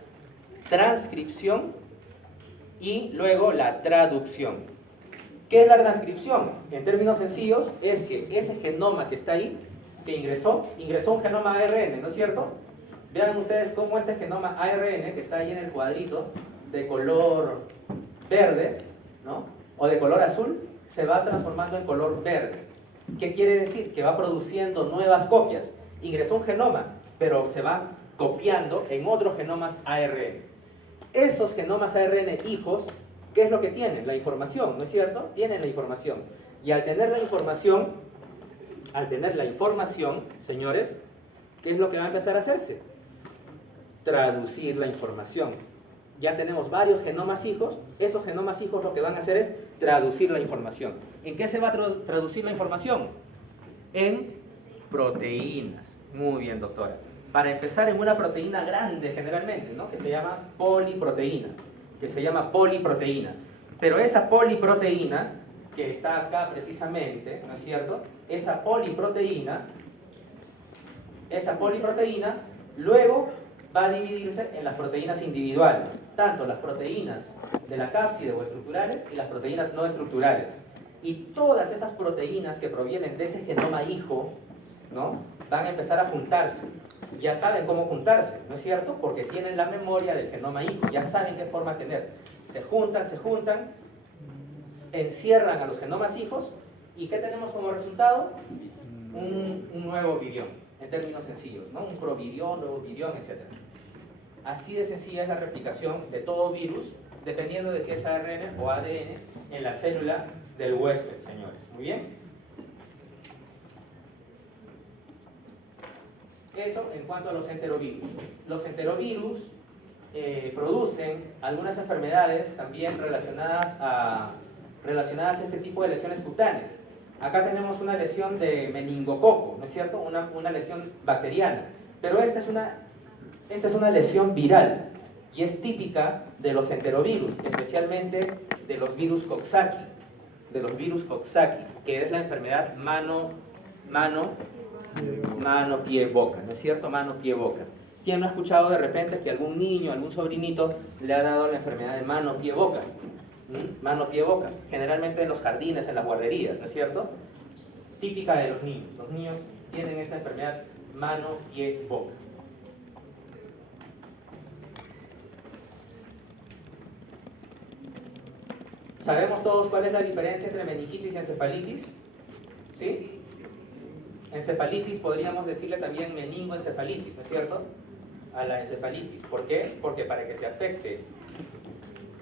transcripción y luego la traducción. ¿Qué es la transcripción? En términos sencillos, es que ese genoma que está ahí, que ingresó un genoma ARN, ¿no es cierto? Vean ustedes cómo este genoma ARN, que está ahí en el cuadrito, de color verde, ¿no? O de color azul, se va transformando en color verde. ¿Qué quiere decir? Que va produciendo nuevas copias. Ingresó un genoma, pero se va copiando en otros genomas ARN. Esos genomas ARN hijos, ¿qué es lo que tienen? La información, ¿no es cierto? Tienen la información. Y al tener la información, señores, ¿qué es lo que va a empezar a hacerse? Traducir la información. Ya tenemos varios genomas hijos, esos genomas hijos lo que van a hacer es traducir la información. ¿En qué se va a traducir la información? En proteínas. Muy bien, doctora. Para empezar, en una proteína grande generalmente, ¿no? Que se llama poliproteína. Pero esa poliproteína, que está acá precisamente, ¿no es cierto? Esa poliproteína luego va a dividirse en las proteínas individuales, tanto las proteínas de la cápside o estructurales y las proteínas no estructurales. Y todas esas proteínas que provienen de ese genoma hijo, ¿no? Van a empezar a juntarse. Ya saben cómo juntarse, ¿no es cierto? Porque tienen la memoria del genoma hijo, ya saben qué forma tener. Se juntan, encierran a los genomas hijos, ¿y qué tenemos como resultado? Un nuevo virión, en términos sencillos, ¿no? Un provirión, nuevo virión, etc. Así de sencilla es la replicación de todo virus, dependiendo de si es ARN o ADN, en la célula del huésped, señores. Muy bien. Eso en cuanto a los enterovirus. Los enterovirus producen algunas enfermedades también relacionadas a este tipo de lesiones cutáneas. Acá tenemos una lesión de meningococo, ¿no es cierto? Una lesión bacteriana. Pero esta es una lesión viral y es típica de los enterovirus, especialmente de los virus Coxsackie, que es la enfermedad mano, pie, boca, ¿no es cierto? Mano, pie, boca. ¿Quién no ha escuchado de repente que algún niño, algún sobrinito le ha dado la enfermedad de mano, pie, boca? Mano, pie, boca. Generalmente en los jardines, en las guarderías, ¿no es cierto? Típica de los niños. Los niños tienen esta enfermedad mano, pie, boca. ¿Sabemos todos cuál es la diferencia entre meningitis y encefalitis? ¿Sí? Encefalitis podríamos decirle también meningoencefalitis, ¿no es cierto? A la encefalitis. ¿Por qué? Porque para que se afecte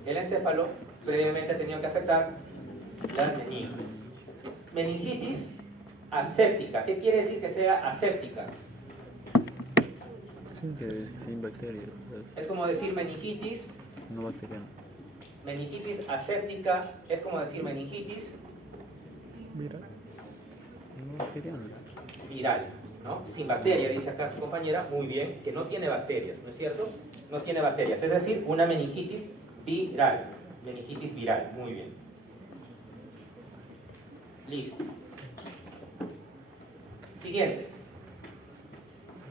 el encéfalo, previamente ha tenido que afectar las meninges. Meningitis aséptica. ¿Qué quiere decir que sea aséptica? Sin bacterias. Es como decir meningitis No bacteriana. Meningitis aséptica es como decir meningitis Mira. No bacteriana. viral, ¿no? Sin bacteria, dice acá su compañera, muy bien, que no tiene bacterias, ¿no es cierto? No tiene bacterias, es decir, una meningitis viral. Meningitis viral, muy bien. Listo. Siguiente.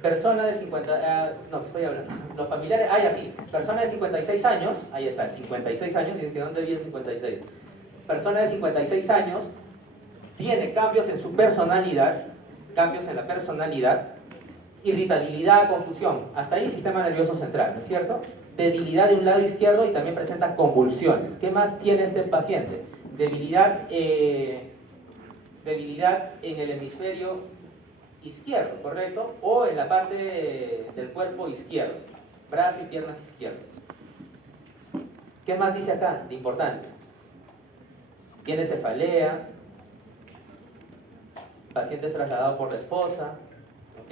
Persona de 50, no, ¿qué estoy hablando? Los familiares, ya sí. Persona de 56 años, ahí está, 56 años, y ¿de dónde viene 56? Persona de 56 años tiene cambios en su personalidad, cambios en la personalidad, irritabilidad, confusión. Hasta ahí sistema nervioso central, ¿no es cierto? Debilidad de un lado izquierdo y también presenta convulsiones. ¿Qué más tiene este paciente? Debilidad en el hemisferio izquierdo, ¿correcto? O en la parte del cuerpo izquierdo, brazos y piernas izquierdos. ¿Qué más dice acá de importante? Tiene cefalea, paciente es trasladado por la esposa, ¿ok?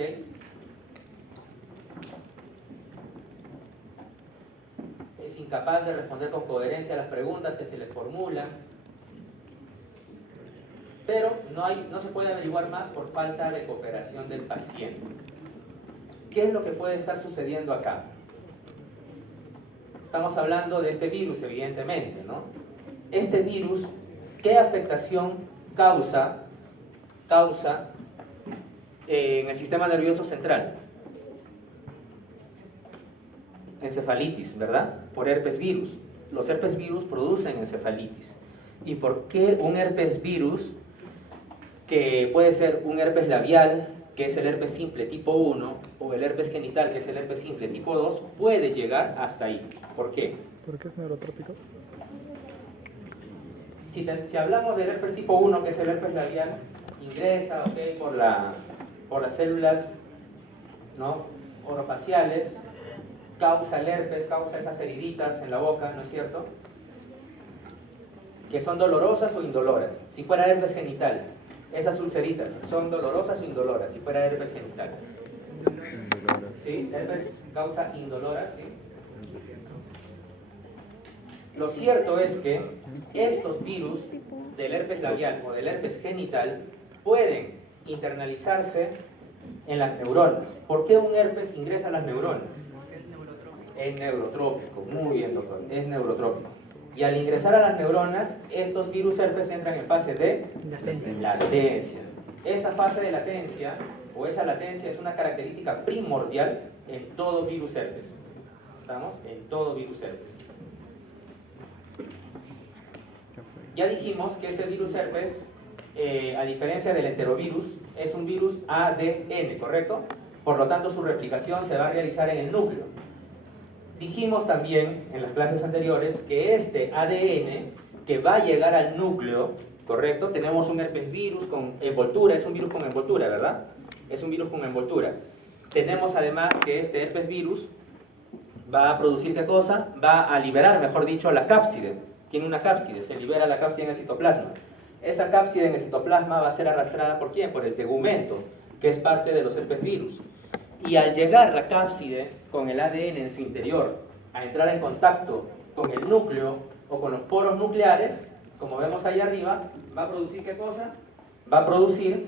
Es incapaz de responder con coherencia a las preguntas que se le formulan, pero no se puede averiguar más por falta de cooperación del paciente. ¿Qué es lo que puede estar sucediendo acá? Estamos hablando de este virus, evidentemente, ¿no? Este virus, ¿qué afectación causa en el sistema nervioso central? Encefalitis, ¿verdad? Por herpes virus. Los herpes virus producen encefalitis. ¿Y por qué un herpes virus, que puede ser un herpes labial, que es el herpes simple tipo 1, o el herpes genital, que es el herpes simple tipo 2, puede llegar hasta ahí? ¿Por qué? ¿Por qué es neurotrópico? Si hablamos del herpes tipo 1, que es el herpes labial, ingresa, ¿ok?, por las células, ¿no?, orofaciales, causa el herpes, causa esas heriditas en la boca, ¿no es cierto?, que son dolorosas o indoloras. Si fuera herpes genital, esas ulceritas son dolorosas o indoloras, si fuera herpes genital. ¿Sí? Herpes causa indolora, ¿sí? Lo cierto es que estos virus del herpes labial o del herpes genital pueden internalizarse en las neuronas. ¿Por qué un herpes ingresa a las neuronas? Es neurotrópico, muy bien, doctor, es neurotrópico. Y al ingresar a las neuronas, estos virus herpes entran en fase de latencia. Esa fase de latencia, o esa latencia, es una característica primordial en todo virus herpes. ¿Estamos? En todo virus herpes. Ya dijimos que este virus herpes, a diferencia del enterovirus, es un virus ADN, ¿correcto? Por lo tanto, su replicación se va a realizar en el núcleo. Dijimos también en las clases anteriores que este ADN que va a llegar al núcleo, ¿correcto? Tenemos un herpes virus con envoltura, es un virus con envoltura, ¿verdad? Es un virus con envoltura. Tenemos además que este herpes virus va a producir ¿qué cosa? Va a liberar, mejor dicho, la cápside. Tiene una cápside, se libera la cápside en el citoplasma. Esa cápside en el citoplasma va a ser arrastrada ¿por quién? Por el tegumento, que es parte de los herpes virus. Y al llegar la cápside con el ADN en su interior a entrar en contacto con el núcleo o con los poros nucleares, como vemos ahí arriba, ¿va a producir qué cosa? Va a producir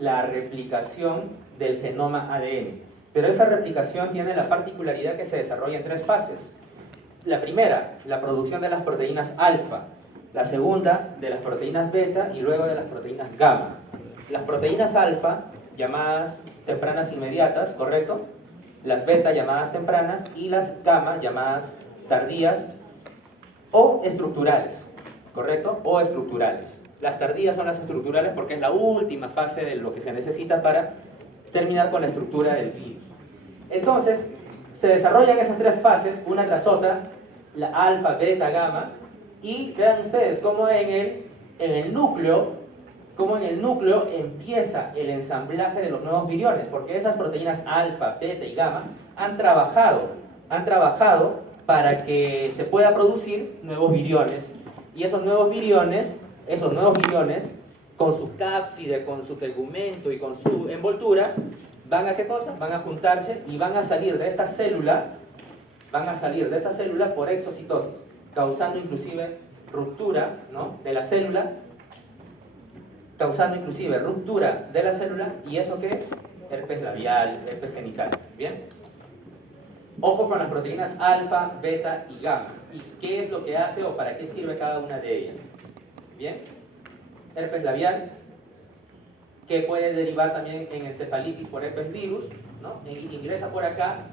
la replicación del genoma ADN. Pero esa replicación tiene la particularidad que se desarrolla en 3 fases. La primera, la producción de las proteínas alfa. La segunda, de las proteínas beta, y luego de las proteínas gamma. Las proteínas alfa, llamadas tempranas inmediatas, ¿correcto? Las beta, llamadas tempranas, y las gamma, llamadas tardías o estructurales, ¿correcto? O estructurales. Las tardías son las estructurales porque es la última fase de lo que se necesita para terminar con la estructura del virus. Entonces, se desarrollan esas 3 fases, una tras otra, la alfa, beta, gamma, y vean ustedes cómo en el núcleo empieza el ensamblaje de los nuevos viriones, porque esas proteínas alfa, beta y gamma han trabajado para que se pueda producir nuevos viriones, y esos nuevos viriones, con su cápside, con su tegumento y con su envoltura, van a ¿qué cosa? Van a juntarse y van a salir de esta célula, por exocitosis, causando inclusive ruptura, ¿no?, de la célula, ¿y eso qué es? Herpes labial, herpes genital, ¿bien? Ojo con las proteínas alfa, beta y gamma. ¿Y qué es lo que hace o para qué sirve cada una de ellas? ¿Bien? Herpes labial, que puede derivar también en encefalitis por herpes virus, ¿no? Ingresa por acá,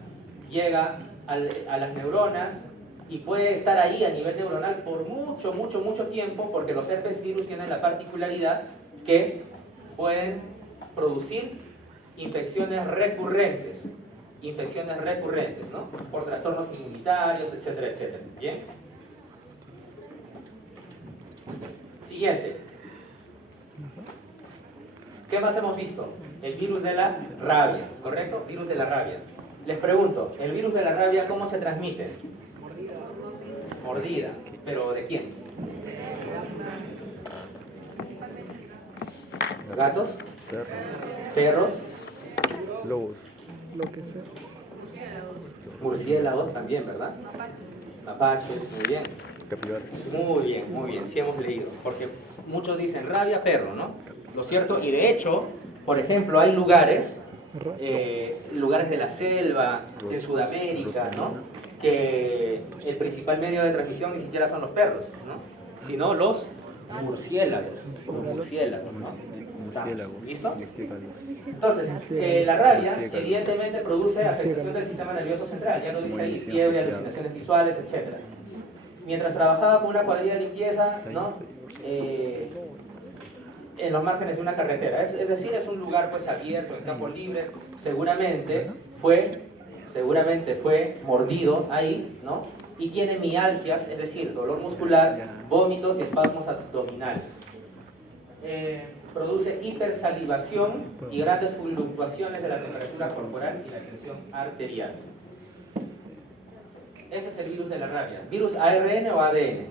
llega a las neuronas y puede estar ahí a nivel neuronal por mucho tiempo, porque los herpes virus tienen la particularidad que pueden producir infecciones recurrentes, ¿no?, por trastornos inmunitarios, etcétera, etcétera. ¿Bien? Siguiente. ¿Qué más hemos visto? El virus de la rabia, ¿correcto? Virus de la rabia. Les pregunto, ¿el virus de la rabia cómo se transmite? Mordida. ¿Pero de quién? ¿Gatos? ¿Perros? Lobos. Lo que sea. Murciélagos también, ¿verdad? Mapaches, muy bien. Capibaras. Muy bien, sí hemos leído. Porque muchos dicen rabia, perro, ¿no? Lo cierto, y de hecho, por ejemplo, hay lugares de la selva, en Sudamérica, ¿no?, que el principal medio de transmisión ni siquiera son los perros, ¿no?, sino los murciélagos. ¿no? ¿Listo? Entonces, la rabia evidentemente produce afectación del sistema nervioso central, ya lo dice ahí, fiebre, alucinaciones visuales, etc. Mientras trabajaba con una cuadrilla de limpieza, ¿no?, en los márgenes de una carretera, es decir, es un lugar pues abierto, en campo libre, seguramente fue mordido ahí, ¿no?, y tiene mialgias, es decir, dolor muscular, vómitos y espasmos abdominales. Produce hipersalivación y grandes fluctuaciones de la temperatura corporal y la tensión arterial. Ese es el virus de la rabia. ¿Virus ARN o ADN?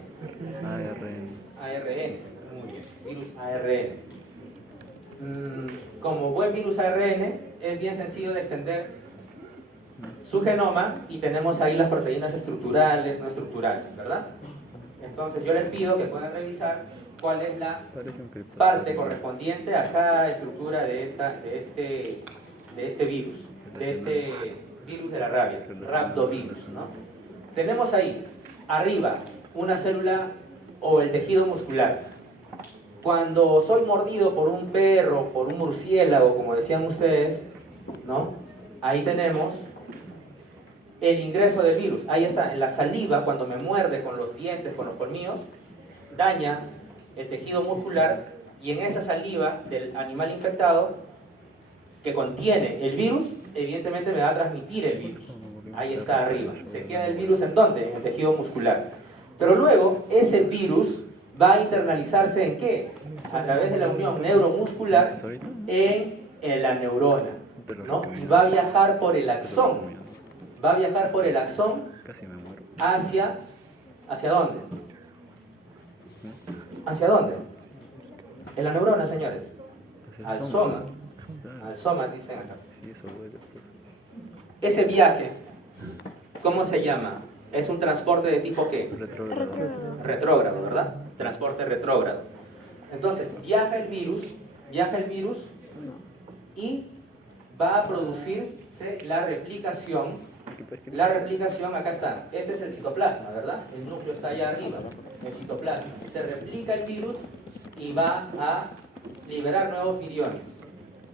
ARN, muy bien, virus ARN. Como buen virus ARN, es bien sencillo de extender su genoma y tenemos ahí las proteínas estructurales, no estructurales, ¿verdad? Entonces yo les pido que puedan revisar cuál es la parte correspondiente a cada estructura de este virus, virus de la rabia, rhabdovirus, ¿no? Tenemos ahí, arriba, una célula o el tejido muscular. Cuando soy mordido por un perro, por un murciélago, como decían ustedes, ¿no?, ahí tenemos el ingreso del virus. Ahí está, en la saliva, cuando me muerde con los dientes, con los colmillos, daña el tejido muscular, y en esa saliva del animal infectado que contiene el virus, evidentemente me va a transmitir el virus. Ahí está arriba. ¿Se queda el virus en dónde? En el tejido muscular. Pero luego ese virus va a internalizarse ¿en qué? A través de la unión neuromuscular en la neurona, ¿no? Y va a viajar por el axón. Casi me muero. ¿Hacia dónde? ¿Hacia dónde? En la neurona, señores. Al soma. Al soma, dicen acá. Sí, eso duele, pues. Ese viaje, ¿cómo se llama? Es un transporte de tipo ¿qué? Retrógrado. Retrógrado, ¿verdad? Transporte retrógrado. Entonces, viaja el virus y va a producirse la replicación. La replicación, acá está. Este es el citoplasma, ¿verdad? El núcleo está allá arriba, el citoplasma. Se replica el virus y va a liberar nuevos viriones.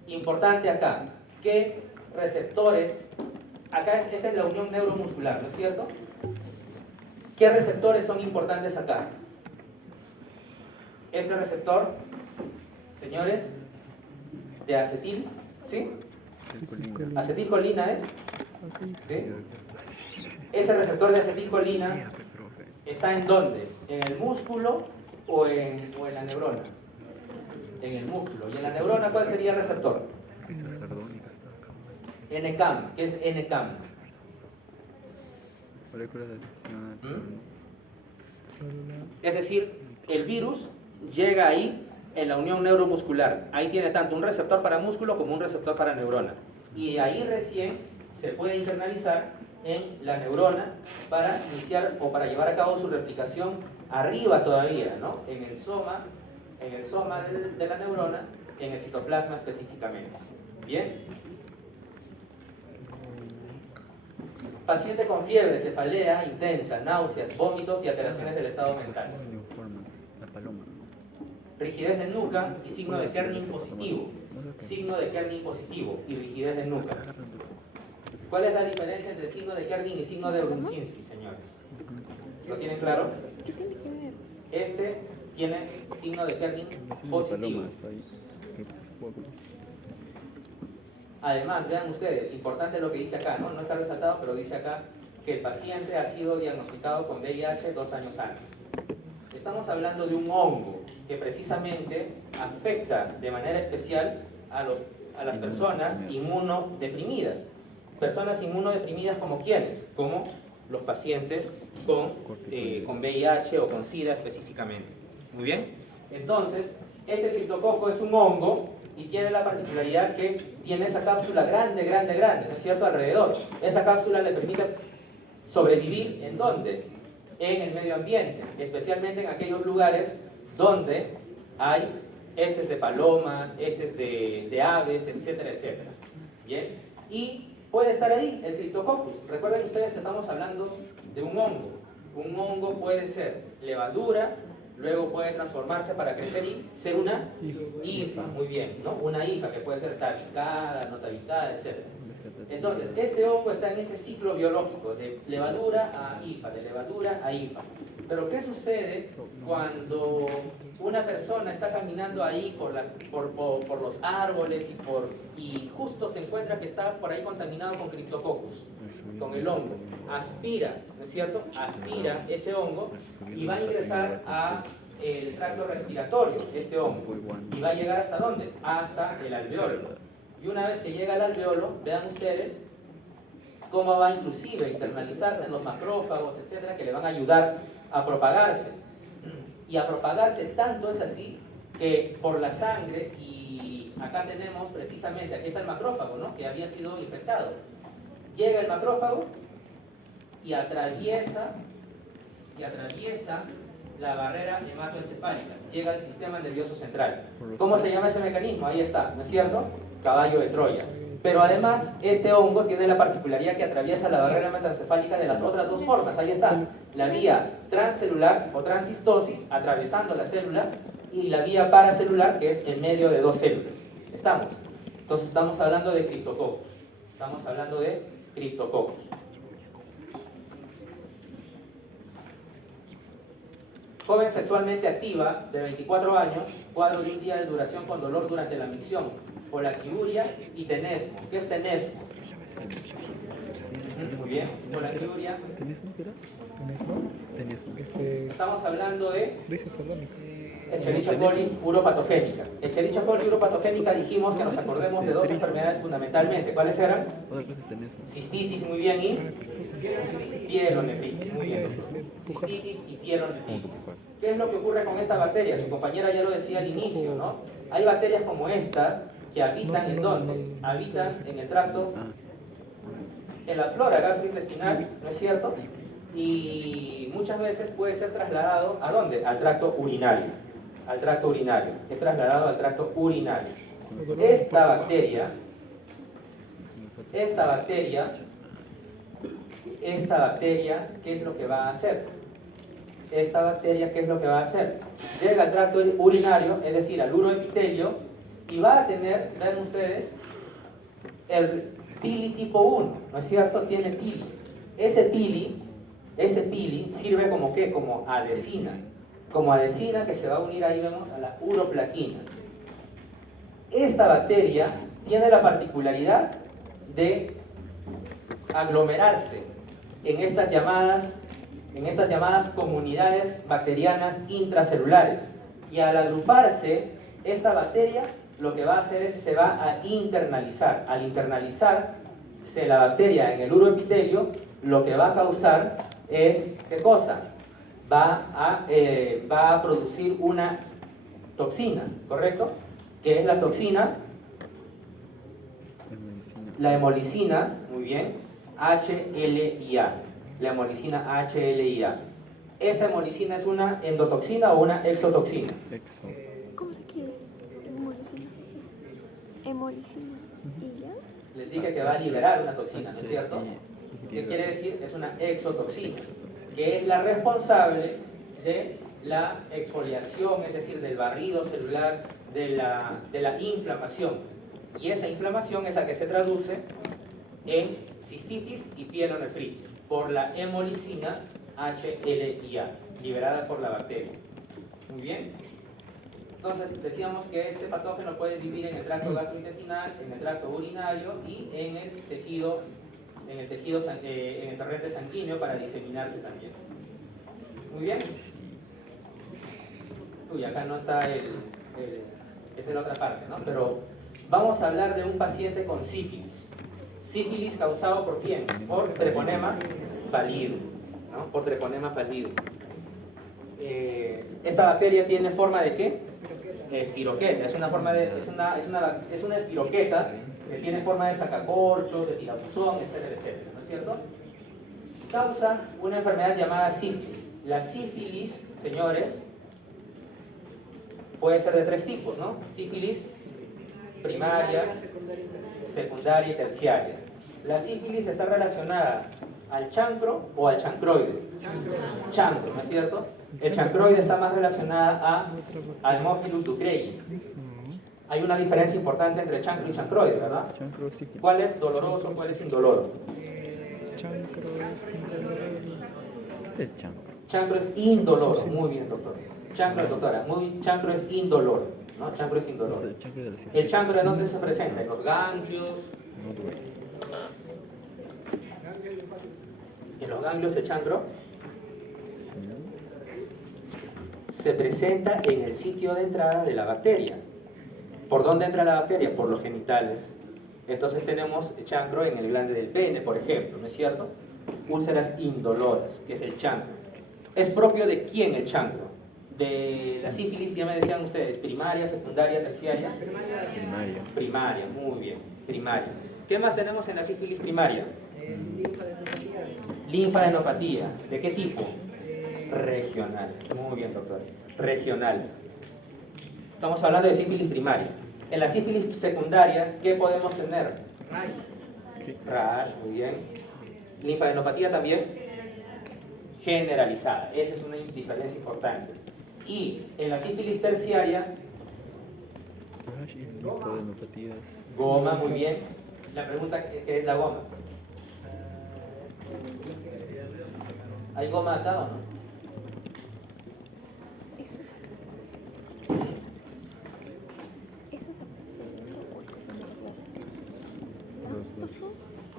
Importante acá, ¿qué receptores? Acá esta es la unión neuromuscular, ¿no es cierto? ¿Qué receptores son importantes acá? Este receptor, señores, de acetil, ¿sí? Acetilcolina es, ¿sí? Ese receptor de acetilcolina está ¿en dónde? ¿En el músculo o en la neurona? En el músculo. ¿Y en la neurona cuál sería el receptor? NCAM. ¿Qué es NCAM? Es decir, el virus llega ahí en la unión neuromuscular. Ahí tiene tanto un receptor para músculo como un receptor para neurona. y ahí recién se puede internalizar en la neurona para iniciar o para llevar a cabo su replicación arriba todavía, ¿no? En el soma de la neurona, en el citoplasma específicamente. ¿Bien? Paciente con fiebre, cefalea intensa, náuseas, vómitos y alteraciones del estado mental. La paloma. Rigidez de nuca y signo de Kerning positivo. Signo de Kerning positivo y rigidez de nuca. ¿Cuál es la diferencia entre signo de Kerning y signo de Brunzinski, señores? ¿Lo tienen claro? ¿Qué tiene que ver? Este tiene signo de Kerning positivo. Además, vean ustedes, importante lo que dice acá, ¿no? No está resaltado, pero dice acá que el paciente ha sido diagnosticado con VIH 2 años antes. Estamos hablando de un hongo que precisamente afecta de manera especial a las personas inmunodeprimidas. Personas inmunodeprimidas como quiénes? Como los pacientes con VIH o con SIDA específicamente. Muy bien. Entonces, este criptococo es un hongo y tiene la particularidad que tiene esa cápsula grande, ¿no es cierto?, alrededor. Esa cápsula le permite sobrevivir, ¿en dónde? En el medio ambiente, especialmente en aquellos lugares donde hay heces de palomas, heces de aves, etcétera, etcétera. ¿Bien? Y puede estar ahí el Cryptococcus. Recuerden ustedes que estamos hablando de un hongo. Un hongo puede ser levadura, luego puede transformarse para crecer y ser una hifa, muy bien, ¿no? Una hifa que puede ser tabicada, no tabicada, etc. Entonces, este hongo está en ese ciclo biológico de levadura a hifa, de levadura a hifa. Pero ¿qué sucede cuando una persona está caminando ahí por los árboles y justo se encuentra que está por ahí contaminado con Cryptococcus, con el hongo? Aspira, ¿no es cierto? Aspira ese hongo y va a ingresar a el tracto respiratorio, este hongo. ¿Y va a llegar hasta dónde? Hasta el alveolo. Y una vez que llega al alveolo, vean ustedes cómo va inclusive a internalizarse en los macrófagos, etcétera, que le van a ayudar a propagarse. Y a propagarse tanto es así que por la sangre, y acá tenemos precisamente, aquí está el macrófago, ¿no?, que había sido infectado. Llega el macrófago y atraviesa la barrera hematoencefálica, llega al sistema nervioso central. ¿Cómo se llama ese mecanismo? Ahí está, ¿no es cierto? Caballo de Troya. Pero además, este hongo tiene la particularidad que atraviesa la barrera hematoencefálica de las otras dos formas. Ahí está, la vía transcelular o transcistosis, atravesando la célula, y la vía paracelular, que es en medio de dos células. ¿Estamos? Entonces estamos hablando de Cryptococcus. Estamos hablando de Cryptococcus. Joven sexualmente activa, de 24 años, cuadro de un día de duración con dolor durante la micción, polaquiuria y tenesmo. ¿Qué es tenesmo? Muy bien, polaquiuria. ¿Tenesmo qué era? Tenesmo. Estamos hablando de Crisis sardónica. Escherichia coli uropatogénica. Escherichia coli uropatogénica dijimos que nos acordemos de dos enfermedades fundamentalmente. ¿Cuáles eran? Otra cosa es tenesmo. Cistitis, muy bien, y pielonefritis, muy bien. Cistitis y pielonefritis. ¿Qué es lo que ocurre con esta bacteria? Su compañera ya lo decía al inicio, ¿no? Hay bacterias como esta que habitan ¿en dónde? Habitan en el tracto, en la flora gastrointestinal, ¿no es cierto? Y muchas veces puede ser trasladado ¿a dónde? Al tracto urinario. Al tracto urinario. Es trasladado al tracto urinario. Esta bacteria, ¿qué es lo que va a hacer? Esta bacteria, ¿qué es lo que va a hacer? Llega al tracto urinario, es decir, al uroepitelio, y va a tener, vean ustedes, el pili tipo 1, ¿no es cierto? Tiene pili. Ese pili sirve como ¿qué? Como adhesina. Como adhesina que se va a unir ahí, vemos, a la uroplaquina. Esta bacteria tiene la particularidad de aglomerarse en estas llamadas comunidades bacterianas intracelulares. Y al agruparse, esta bacteria lo que va a hacer es se va a internalizar. Al internalizarse la bacteria en el uroepitelio, lo que va a causar es, ¿qué cosa? Va a producir una toxina, ¿correcto? ¿Qué es la toxina? la hemolicina, muy bien, HLIA. La hemolicina HLIA. ¿Esa hemolicina es una endotoxina o una exotoxina? Exo. ¿Cómo se quiere? Hemolicina. Hemolicina. ¿Y ya? Les dije que va a liberar una toxina, ¿no es cierto? ¿Qué quiere decir? Es una exotoxina, que es la responsable de la exfoliación, es decir, del barrido celular, de la inflamación. Y esa inflamación es la que se traduce en cistitis y pielonefritis por la hemolicina HLIA, liberada por la bacteria. Muy bien. Entonces, decíamos que este patógeno puede vivir en el tracto gastrointestinal, en el tracto urinario y en el torrente sanguíneo para diseminarse también. Muy bien. Uy, acá no está esa es la otra parte, ¿no? Pero vamos a hablar de un paciente con sífilis. Sífilis causado por quién? Por treponema pallidum, ¿no? Por treponema pallidum. Esta bacteria tiene forma de ¿qué? Espiroqueta. Es una espiroqueta que tiene forma de sacacorchos, de tirabuzón, etcétera, etcétera, ¿no es cierto? Causa una enfermedad llamada sífilis. La sífilis, señores, puede ser de tres tipos, ¿no? Sífilis primaria, secundaria y terciaria. La sífilis está relacionada al chancro o al chancroide. Chancro, ¿no es cierto? El chancroide está más relacionada al Haemophilus ducreyi. Hay una diferencia importante entre chancro y chancroide, ¿verdad? Chancro sífilis. ¿Cuál es doloroso, cuál es indoloro? Chancro es indoloro. El chancro. Chancro es indoloro. Muy bien, doctor. Chancro, doctora. Chancro es indoloro, ¿no? Chancro es indoloro. El chancro de la sífilis. ¿El chancro en dónde se presenta? En los ganglios. No duele. En los ganglios el chancro se presenta en el sitio de entrada de la bacteria. ¿Por dónde entra la bacteria? Por los genitales. Entonces tenemos chancro en el glande del pene, por ejemplo, ¿no es cierto? Úlceras indoloras, que es el chancro. ¿Es propio de quién el chancro? De la sífilis, ya me decían ustedes, primaria, secundaria, terciaria. Primaria. Primaria, muy bien, primaria. ¿Qué más tenemos en la sífilis primaria? Linfadenopatía. ¿De qué tipo? Regional. Muy bien, doctor. Regional. Estamos hablando de sífilis primaria. En la sífilis secundaria, ¿qué podemos tener? Rash, muy bien. Linfadenopatía también generalizada. Esa es una diferencia importante. Y en la sífilis terciaria, Rash y linfadenopatías. goma, muy bien. La pregunta, ¿qué es la goma? ¿Hay goma acá o no? Eso. Eso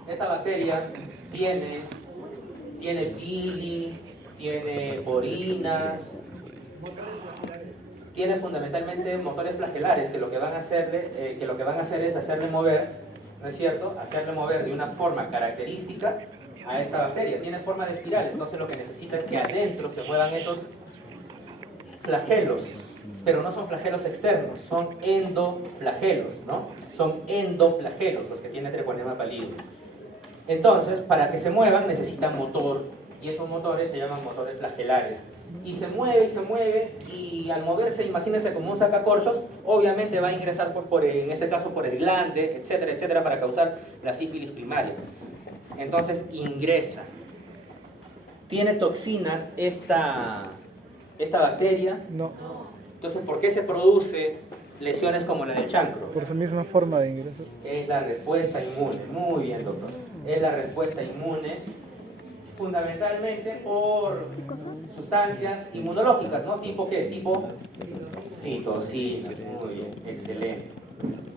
es Esta bacteria tiene pili, tiene porinas, tiene fundamentalmente motores flagelares que lo que van a hacer es hacerle mover, ¿no es cierto? Hacerle mover de una forma característica a esta bacteria. Tiene forma de espiral, entonces lo que necesita es que adentro se muevan esos flagelos, pero no son flagelos externos, son endoflagelos, ¿no? Son endoflagelos los que tiene treponema pallidum. Entonces, para que se muevan necesitan motor, y esos motores se llaman motores flagelares. Y se mueve, y al moverse, imagínense como un sacacorchos, obviamente va a ingresar en este caso por el glande, etcétera, etcétera, para causar la sífilis primaria. Entonces ingresa. ¿Tiene toxinas esta bacteria? No, Entonces, ¿por qué se produce lesiones como la del chancro? por su misma forma de ingreso. Es la respuesta inmune. Muy bien, doctor. Es la respuesta inmune, fundamentalmente por sustancias inmunológicas, ¿no? ¿Tipo qué? Tipo citocinas. Muy bien, excelente.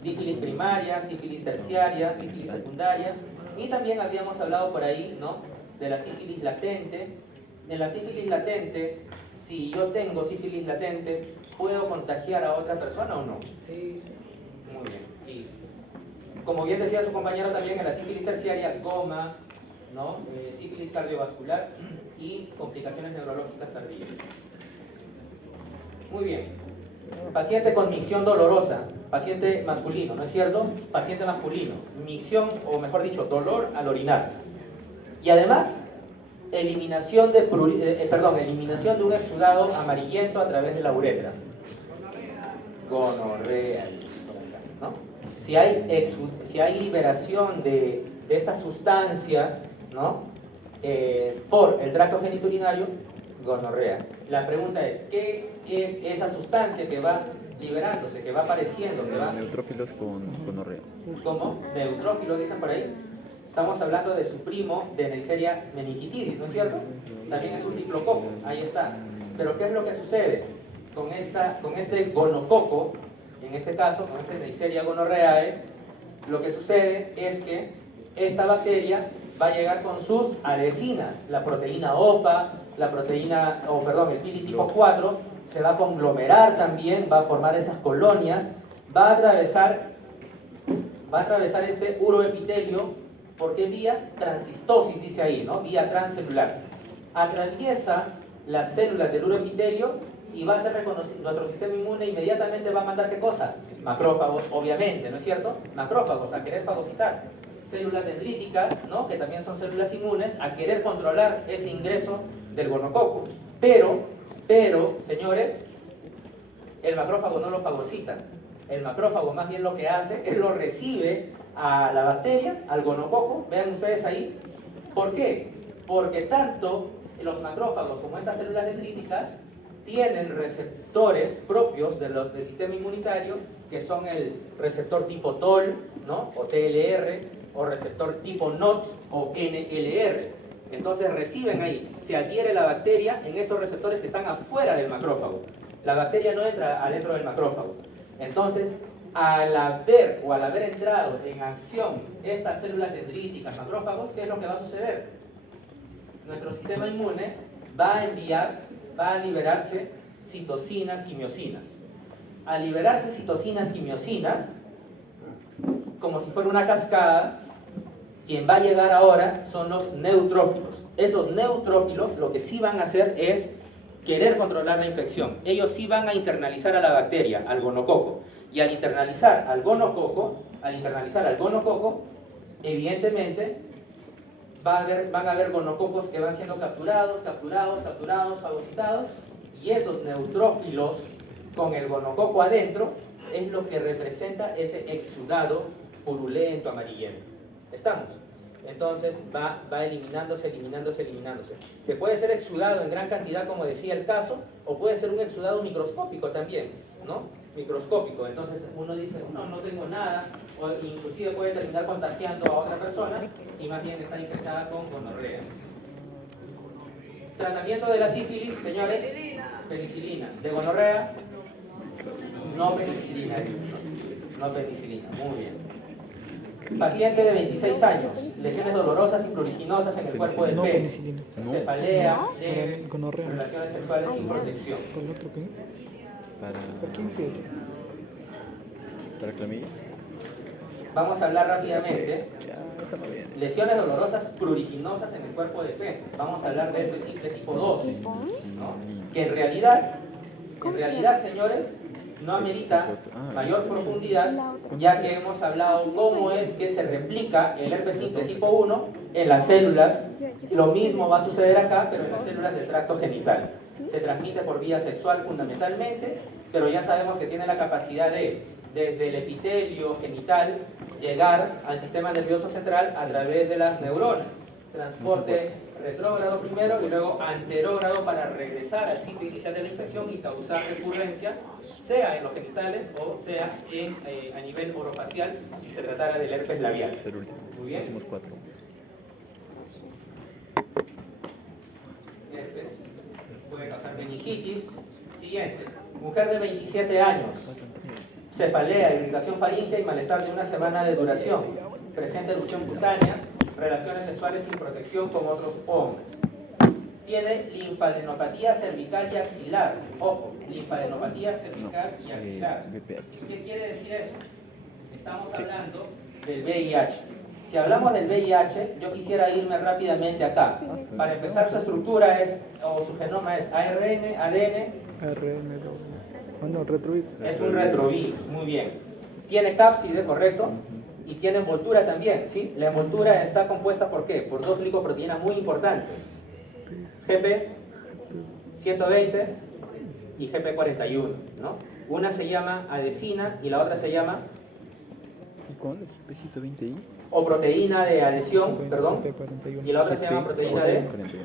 Sífilis primaria, sífilis terciaria, sífilis secundaria. Y también habíamos hablado por ahí, ¿no? De la sífilis latente. En la sífilis latente, si yo tengo sífilis latente, ¿puedo contagiar a otra persona o no? Sí. Muy bien, listo. Como bien decía su compañero también, en la sífilis terciaria, goma, ¿no? Sífilis cardiovascular y complicaciones neurológicas tardías. Muy bien. Paciente con micción dolorosa, paciente masculino, ¿no es cierto? Paciente masculino, micción, o mejor dicho, dolor al orinar. Y además, eliminación de un exudado amarillento a través de la uretra. Gonorrea, ¿no? Si hay liberación de esta sustancia, ¿no? Por el tracto genitourinario, gonorrea. La pregunta es, ¿qué es esa sustancia que va liberándose, que va apareciendo, que va... Neutrófilos con gonorrea. ¿Cómo? Neutrófilos, dicen por ahí. Estamos hablando de su primo de Neisseria meningitidis, ¿no es cierto? También es un diplococo, ahí está. Pero ¿qué es lo que sucede con este gonococo? En este caso, con este Neisseria gonorrheae, lo que sucede es que esta bacteria va a llegar con sus adhesinas, la proteína OPA, el pili tipo 4, se va a conglomerar también, va a formar esas colonias, va a atravesar este uroepitelio, porque vía transistosis, dice ahí, ¿no? Vía transcelular. Atraviesa las células del uroepitelio y va a ser reconocido, nuestro sistema inmune inmediatamente va a mandar ¿qué cosa? Macrófagos, obviamente, ¿no es cierto? Macrófagos, a querer fagocitar. Células dendríticas, ¿no? Que también son células inmunes, a querer controlar ese ingreso del gonococo. Pero, señores, el macrófago no lo fagocita. El macrófago más bien lo que hace es lo recibe a la bacteria, al gonococo, vean ustedes ahí. ¿Por qué? Porque tanto los macrófagos como estas células dendríticas tienen receptores propios del sistema inmunitario, que son el receptor tipo TOL, ¿no? O TLR, o receptor tipo NOT o NLR. Entonces reciben ahí, se adhiere la bacteria en esos receptores que están afuera del macrófago. La bacteria no entra adentro del macrófago. Entonces, al haber entrado en acción estas células dendríticas, macrófagos, ¿qué es lo que va a suceder? Nuestro sistema inmune va a liberarse citocinas, quimiosinas. Al liberarse citocinas, quimiosinas, como si fuera una cascada, quien va a llegar ahora son los neutrófilos. Esos neutrófilos lo que sí van a hacer es querer controlar la infección. Ellos sí van a internalizar a la bacteria, al gonococo. Y al internalizar al gonococo, evidentemente van a haber gonococos que van siendo capturados, fagocitados, y esos neutrófilos con el gonococo adentro es lo que representa ese exudado purulento, amarillento. ¿Estamos? Entonces va eliminándose. Que puede ser exudado en gran cantidad, como decía el caso, o puede ser un exudado microscópico también, ¿no? Microscópico. Entonces uno dice, no tengo nada, o inclusive puede terminar contagiando a otra persona y más bien está infectada con gonorrea. Tratamiento de la sífilis, señores, penicilina. De gonorrea, no penicilina. Muy bien. Paciente de 26 años, lesiones dolorosas y pruriginosas en el cuerpo del pene, penicilina. cefalea, Gonorrea. relaciones sexuales sin protección. ¿Cuál otro qué es? ¿Para quién sí es? ¿Para clamilla? Vamos a hablar rápidamente. Ya, esa no viene. Lesiones dolorosas pruriginosas en el cuerpo del pene. Vamos a hablar de herpes simple tipo 2, ¿no? Que en realidad, señores, no amerita mayor profundidad, ya que hemos hablado cómo es que se replica el herpes simple tipo 1 en las células. Lo mismo va a suceder acá, pero en las células del tracto genital. Se transmite por vía sexual fundamentalmente, pero ya sabemos que tiene la capacidad de, desde el epitelio genital, llegar al sistema nervioso central a través de las neuronas. Transporte retrógrado primero y luego anterógrado para regresar al sitio inicial de la infección y causar recurrencias, sea en los genitales o sea a nivel orofacial, si se tratara del herpes labial. Muy bien. Últimos 4. Herpes puede causar meningitis. Siguiente. Mujer de 27 años. Cefalea, irritación faríngea y malestar de una semana de duración. Presenta erupción cutánea, relaciones sexuales sin protección con otros hombres. Tiene linfadenopatía cervical y axilar. Ojo, linfadenopatía cervical y axilar. ¿Qué quiere decir eso? Estamos hablando del VIH. Si hablamos del VIH, yo quisiera irme rápidamente acá. Para empezar, su estructura es, o su genoma es ARN, ADN, Oh, no, retrovirus. Es un retrovirus, muy bien. Tiene cápside, ¿correcto? Y tiene envoltura también, ¿sí? La envoltura está compuesta ¿por qué? Por dos glicoproteínas muy importantes. GP120 y GP41, ¿no? Una se llama adesina y la otra se llama ¿Y con el GP120i? o proteína de adhesión, perdón, y la otra se llama proteína de 41.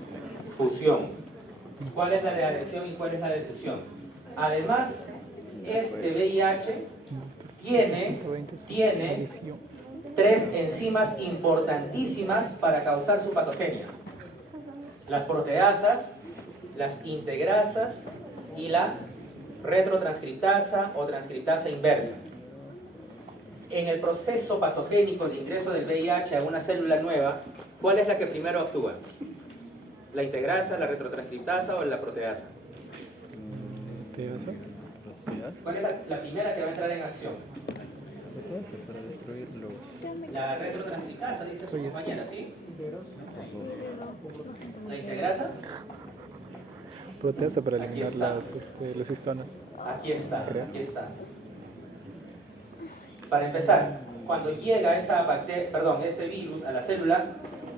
fusión. ¿Cuál es la de adhesión y cuál es la de fusión? Además, este VIH tiene Adhesión. tres enzimas importantísimas para causar su patogenia. Las proteasas, las integrasas y la retrotranscriptasa o transcriptasa inversa. En el proceso patogénico de ingreso del VIH a una célula nueva, ¿cuál es la que primero actúa? ¿La integrasa, la retrotranscriptasa o la proteasa? ¿Proteasa? ¿Cuál es la primera que va a entrar en acción? Proteasa para destruir los... La retrotranscriptasa, dice su compañera, ¿sí? ¿La integrasa? Proteasa para Aquí eliminar está. las histonas. Aquí está, Creo. aquí está. Para empezar, cuando llega este virus a la célula,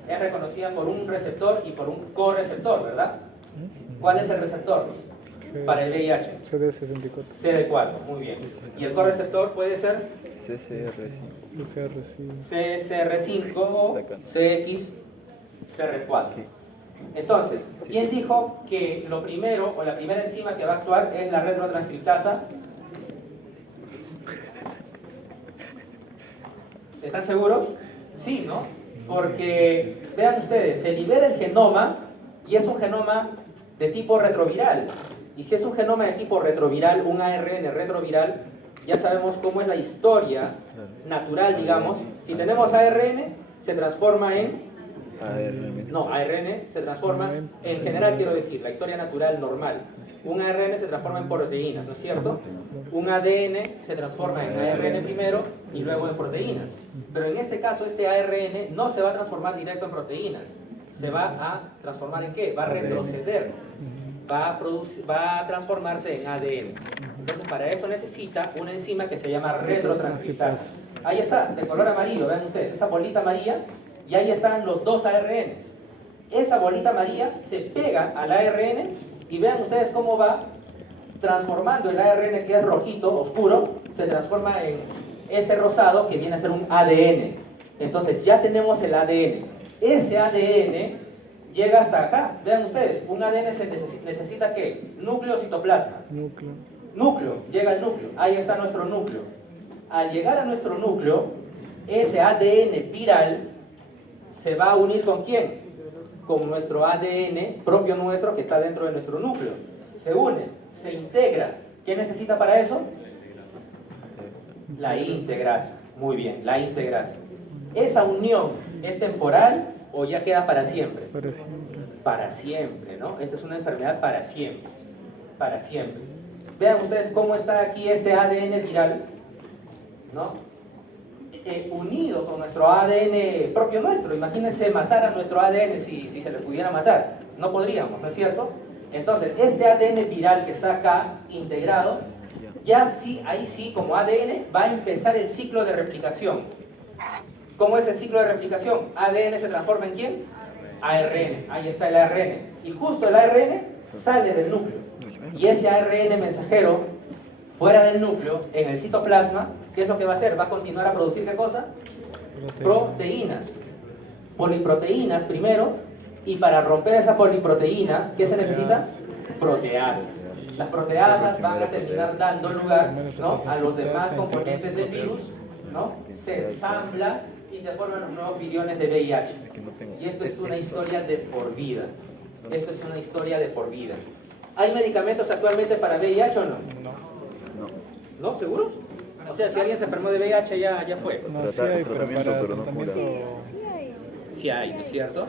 es reconocida por un receptor y por un correceptor, ¿verdad? ¿Cuál es el receptor para el VIH? CD64. CD4, muy bien. ¿Y el correceptor puede ser? CCR, sí. CCR5 o CXCR4. Entonces, ¿quién dijo que lo primero o la primera enzima que va a actuar es la retrotranscriptasa? ¿Están seguros? Sí, ¿no? Porque, vean ustedes, se libera el genoma y es un genoma de tipo retroviral. Y si es un genoma de tipo retroviral, un ARN retroviral, ya sabemos cómo es la historia natural, digamos. Si tenemos ARN, se transforma en... No, ARN se transforma, en general quiero decir, la historia natural normal. Un ARN se transforma en proteínas, ¿no es cierto? Un ADN se transforma en ARN primero y luego en proteínas. Pero en este caso, este ARN no se va a transformar directo en proteínas. ¿Se va a transformar en qué? Va a retroceder. Va a transformarse en ADN. Entonces, para eso necesita una enzima que se llama retrotranscriptasa. Ahí está, de color amarillo, vean ustedes, esa bolita amarilla, y ahí están los dos ARNs. Esa bolita amarilla se pega al ARN y vean ustedes cómo va transformando el ARN que es rojito, oscuro, se transforma en ese rosado que viene a ser un ADN. Entonces ya tenemos el ADN. Ese ADN llega hasta acá. Vean ustedes, un ADN necesita ¿qué? Núcleo, citoplasma. Núcleo, llega al núcleo. Ahí está nuestro núcleo. Al llegar a nuestro núcleo, ese ADN viral se va a unir ¿con quién? Con nuestro ADN propio nuestro que está dentro de nuestro núcleo. Se une, se integra. ¿Qué necesita para eso? La integrasa. Muy bien, la integrasa. ¿Esa unión es temporal o ya queda para siempre? Para siempre. Para siempre, ¿no? Esta es una enfermedad para siempre. Para siempre. Vean ustedes cómo está aquí este ADN viral, ¿no? Unido con nuestro ADN propio nuestro. Imagínense matar a nuestro ADN si se le pudiera matar. No podríamos, ¿no es cierto? Entonces, este ADN viral que está acá, integrado, ya sí, ahí sí, como ADN, va a empezar el ciclo de replicación. ¿Cómo es el ciclo de replicación? ADN se transforma en ¿quién? ARN. Ahí está el ARN. Y justo el ARN sale del núcleo. Y ese ARN mensajero, fuera del núcleo, en el citoplasma, ¿qué es lo que va a hacer? Va a continuar a producir ¿qué cosa? Proteínas. Poliproteínas primero, y para romper esa poliproteína, ¿qué se necesita? Proteasas. Las proteasas van a terminar dando lugar, ¿no?, a los demás componentes del virus, ¿no? Se ensambla y se forman los nuevos viriones de VIH. Y esto es una historia de por vida. Esto es una historia de por vida. ¿Hay medicamentos actualmente para VIH o no? ¿No? ¿Seguros? O sea, si alguien se enfermó de VIH ya fue. No, sí hay, pero para tratamiento... Sí hay, ¿no es cierto?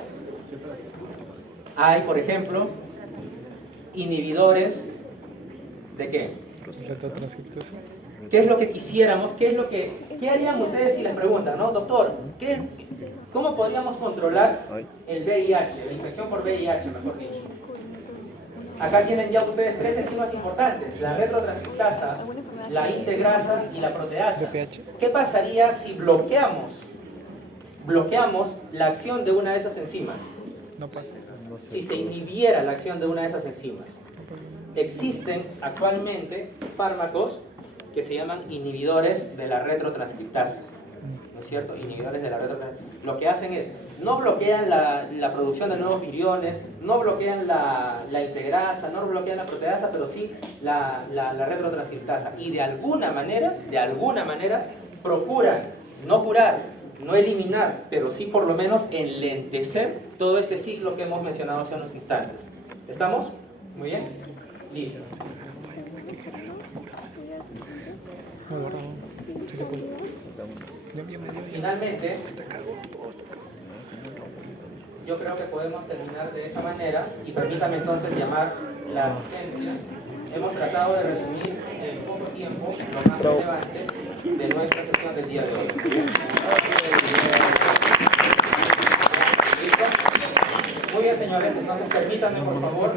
Hay, por ejemplo, inhibidores ¿de qué? Retrotranscriptasa. ¿Qué es lo que quisiéramos? ¿Qué harían ustedes si les preguntan, ¿no? Doctor, ¿cómo podríamos controlar el VIH, la infección por VIH, mejor dicho? Acá tienen ya ustedes 3 enzimas importantes, la retrotranscriptasa, la integrasa y la proteasa. ¿BPH? ¿Qué pasaría si bloqueamos la acción de una de esas enzimas? No pasa. No sé. Si se inhibiera la acción de una de esas enzimas. Existen actualmente fármacos que se llaman inhibidores de la retrotranscriptasa, ¿no es cierto? Inhibidores de la retrotranscriptasa. Lo que hacen es, no bloquean la producción de nuevos viriones, no bloquean la integrasa, no bloquean la proteasa, pero sí la retrotranscriptasa. Y de alguna manera, procuran no curar, no eliminar, pero sí por lo menos enlentecer todo este ciclo que hemos mencionado hace unos instantes. ¿Estamos? Muy bien. Listo. Sí se puede. Finalmente, yo creo que podemos terminar de esa manera y permítame entonces llamar la asistencia. Hemos tratado de resumir en poco tiempo lo más relevante de nuestra sesión del día de hoy. ¿Listo? Muy bien, señores, entonces permítanme por favor